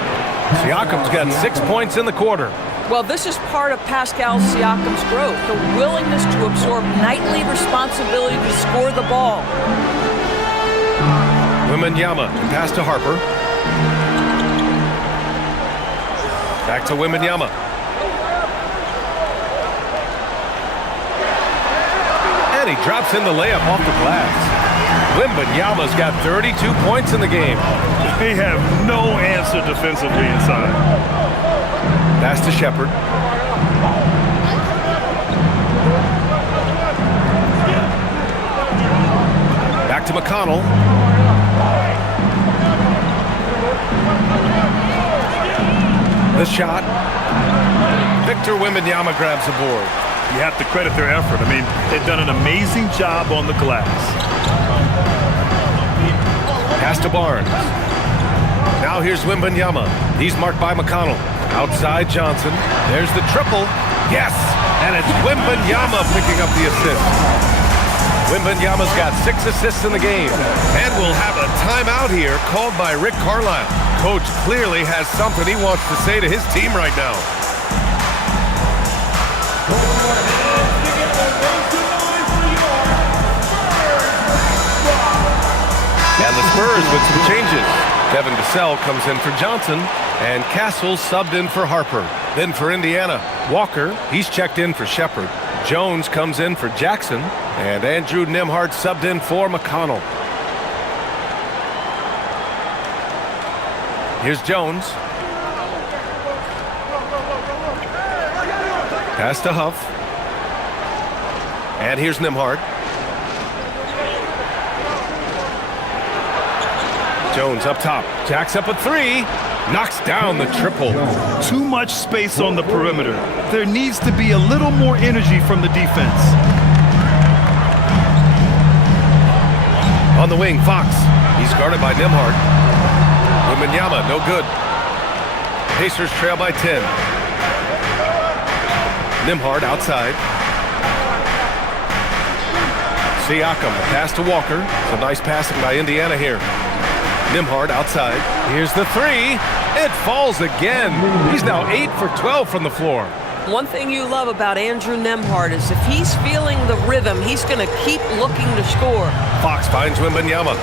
Siakam's got 6 points in the quarter. Well, this is part of Pascal Siakam's growth, the willingness to absorb nightly responsibility to score the ball. Wembanyama, pass to Harper. Back to Wembanyama. And he drops in the layup off the glass. Wembanyama's got 32 points in the game. They have no answer defensively inside. Pass to Shepherd. Back to McConnell. The shot. Victor Wembanyama grabs the board. You have to credit their effort. I mean, they've done an amazing job on the glass. Pass to Barnes. Now here's Wembanyama. He's marked by McConnell. Outside Johnson. There's the triple. Yes! And it's Wembanyama picking up the assist. Wembanyama's got 6 assists in the game. And we'll have a timeout here called by Rick Carlisle. Coach clearly has something he wants to say to his team right now. And the Spurs with some changes. Devin Vassell comes in for Johnson, and Castle subbed in for Harper. Then for Indiana, Walker, he's checked in for Shepherd. Jones comes in for Jackson, and Andrew Nembhard subbed in for McConnell. Here's Jones. Pass to Huff. And here's Nembhard. Jones up top. Jacks up a 3. Knocks down the triple. Too much space on the perimeter. There needs to be a little more energy from the defense. On the wing, Fox. He's guarded by Nembhard. Wembanyama, no good. Pacers trail by 10. Nembhard outside. Siakam, pass to Walker. It's a nice passing by Indiana here. Nembhard outside. Here's the three. It falls again. He's now 8 for 12 from the floor. One thing you love about Andrew Nembhard is if he's feeling the rhythm, he's going to keep looking to score. Fox finds Wembanyama.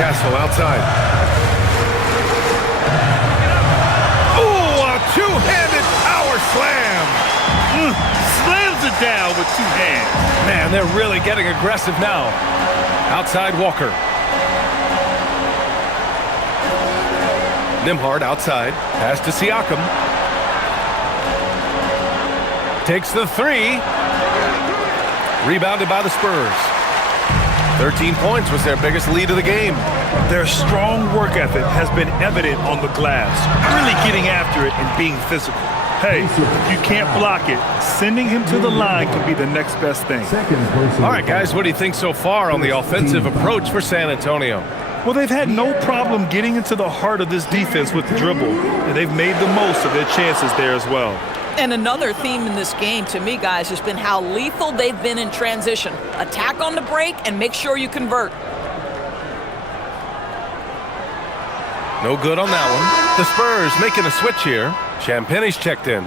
Castle outside. Ooh, a two-handed power slam. Slams it down with two hands. Man, they're really getting aggressive now. Outside Walker. Nembhard outside. Pass to Siakam. Takes the three. Rebounded by the Spurs. 13 points was their biggest lead of the game. Their strong work ethic has been evident on the glass, really getting after it and being physical. Hey, if you can't block it, sending him to the line could be the next best thing. All right, guys, what do you think so far on the offensive approach for San Antonio? Well, they've had no problem getting into the heart of this defense with the dribble, and they've made the most of their chances there as well. And another theme in this game, to me, guys, has been how lethal they've been in transition. Attack on the break and make sure you convert. No good on that one. The Spurs making a switch here. Champagne's checked in.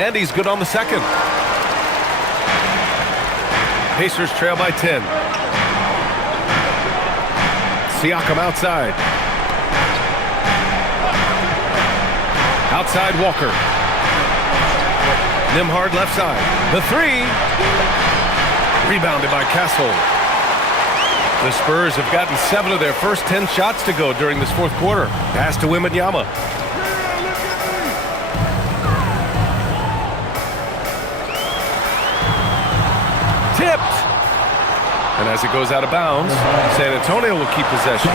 And he's good on the second. Pacers trail by 10. Siakam outside. Outside Walker. Nembhard left side. The three. Rebounded by Castle. The Spurs have gotten 7 of their first 10 shots to go during this fourth quarter. Pass to Wembanyama. Tipped. And as it goes out of bounds, San Antonio will keep possession.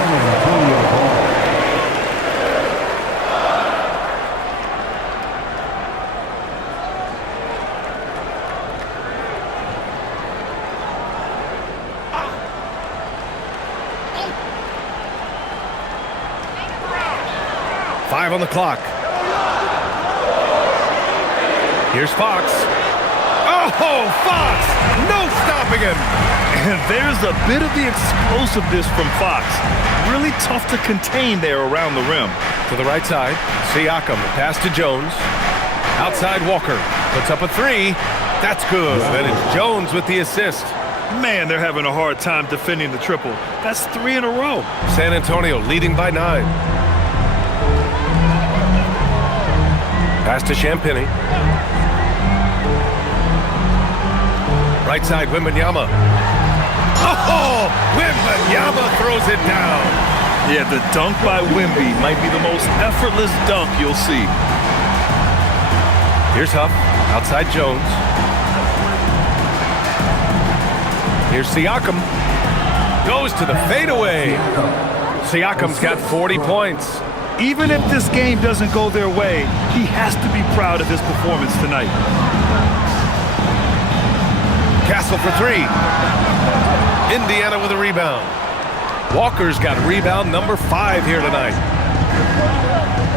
Five on the clock. Here's Fox. Oh, Fox! No stopping him! And there's a bit of the explosiveness from Fox. Really tough to contain there around the rim. To the right side, Siakam, pass to Jones. Outside Walker, puts up a three. That's good. And it's Jones with the assist. Man, they're having a hard time defending the triple. That's 3 in a row. San Antonio leading by 9. Pass to Champagnie. Right side, Wembanyama. Oh, Wembanyama throws it down. Yeah, the dunk by Wemby might be the most effortless dunk you'll see. Here's Huff, outside Jones. Here's Siakam. Goes to the fadeaway. Siakam's got 40 points. Even if this game doesn't go their way, he has to be proud of his performance tonight. Castle for 3. Indiana with a rebound. Walker's got rebound number 5 here tonight.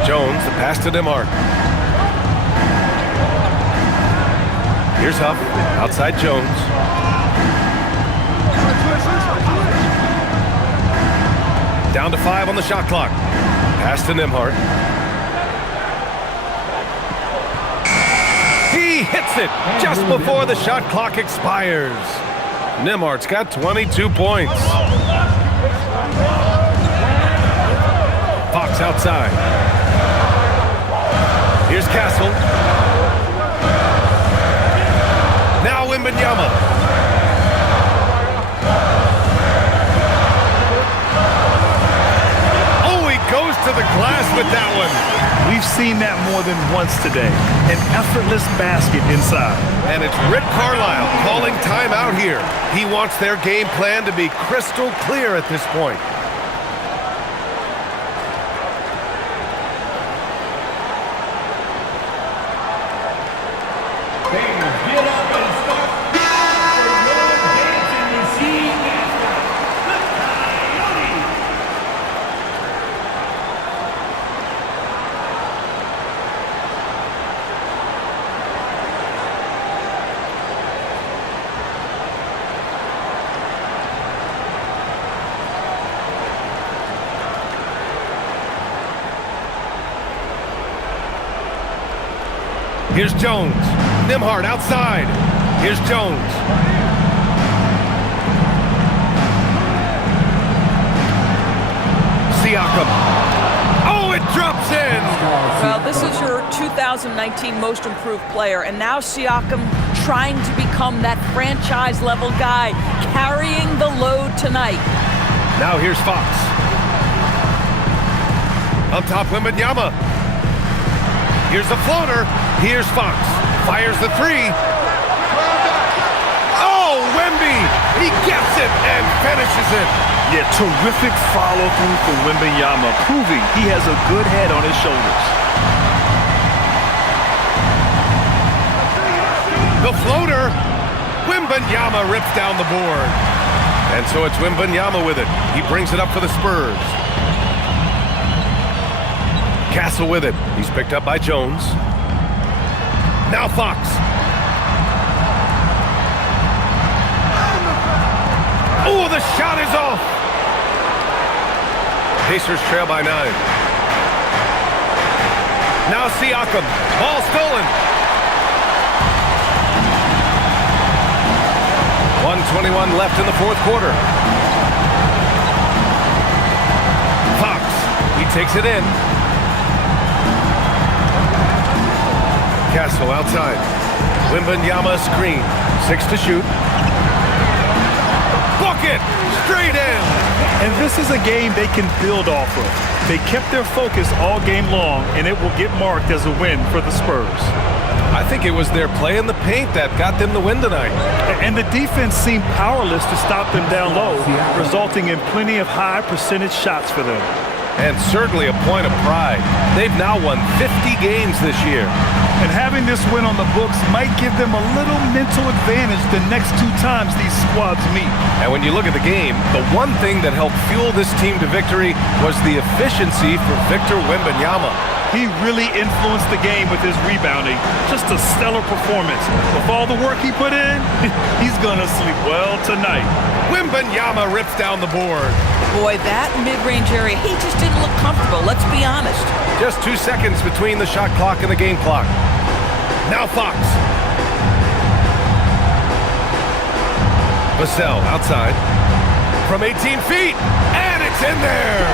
Jones, the pass to Nembhard. Here's Huff, outside Jones. Down to 5 on the shot clock. Pass to Nembhard. He hits it just before the shot clock expires. Nembhard's got 22 points. Fox outside. Here's Castle. Now Wembanyama. Oh, he goes to to the glass with that one. We've seen that more than once today. An effortless basket inside. And it's Rick Carlisle calling timeout here. He wants their game plan to be crystal clear at this point. Get up and start. Dancing machine mascot, the Coyote. Here's Jones. Nembhard outside. Here's Jones. Siakam. Oh, it drops in. Well, this is your 2019 most improved player, and now Siakam trying to become that franchise-level guy, carrying the load tonight. Now here's Fox. Up top, Wembanyama. Here's the floater. Here's Fox. Fires the three. Oh, Wemby! He gets it and finishes it. Yeah, terrific follow-through from Wembanyama, proving he has a good head on his shoulders. The floater. Wembanyama rips down the board. And so it's Wembanyama with it. He brings it up for the Spurs. Castle with it. He's picked up by Jones. Now Fox. Oh, the shot is off. Pacers trail by 9. Now Siakam. Ball stolen. 1:21 left in the fourth quarter. Fox. He takes it in. Castle outside. Wembanyama screen. 6 to shoot. Bucket! Straight in! And this is a game they can build off of. They kept their focus all game long, and it will get marked as a win for the Spurs. I think it was their play in the paint that got them the win tonight. And the defense seemed powerless to stop them down low, resulting in plenty of high percentage shots for them. And certainly a point of pride. They've now won 50 games this year. And having this win on the books might give them a little mental advantage the next 2 times these squads meet. And when you look at the game, the one thing that helped fuel this team to victory was the efficiency for Victor Wembanyama. He really influenced the game with his rebounding. Just a stellar performance. With all the work he put in, he's gonna sleep well tonight. Wembanyama rips down the board. Boy, that mid-range area, he just didn't look comfortable, let's be honest. Just 2 seconds between the shot clock and the game clock. Now Fox. Vassell outside. From 18 feet. And it's in there.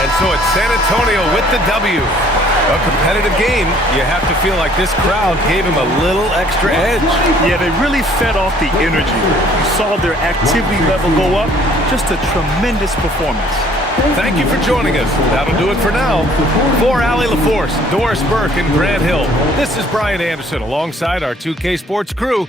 And so it's San Antonio with the W. A competitive game. You have to feel like this crowd gave him a little extra edge. Yeah, they really fed off the energy. You saw their activity level go up. Just a tremendous performance. Thank you for joining us. That'll do it for now. For Allie LaForce, Doris Burke, and Grant Hill, this is Brian Anderson alongside our 2K Sports crew.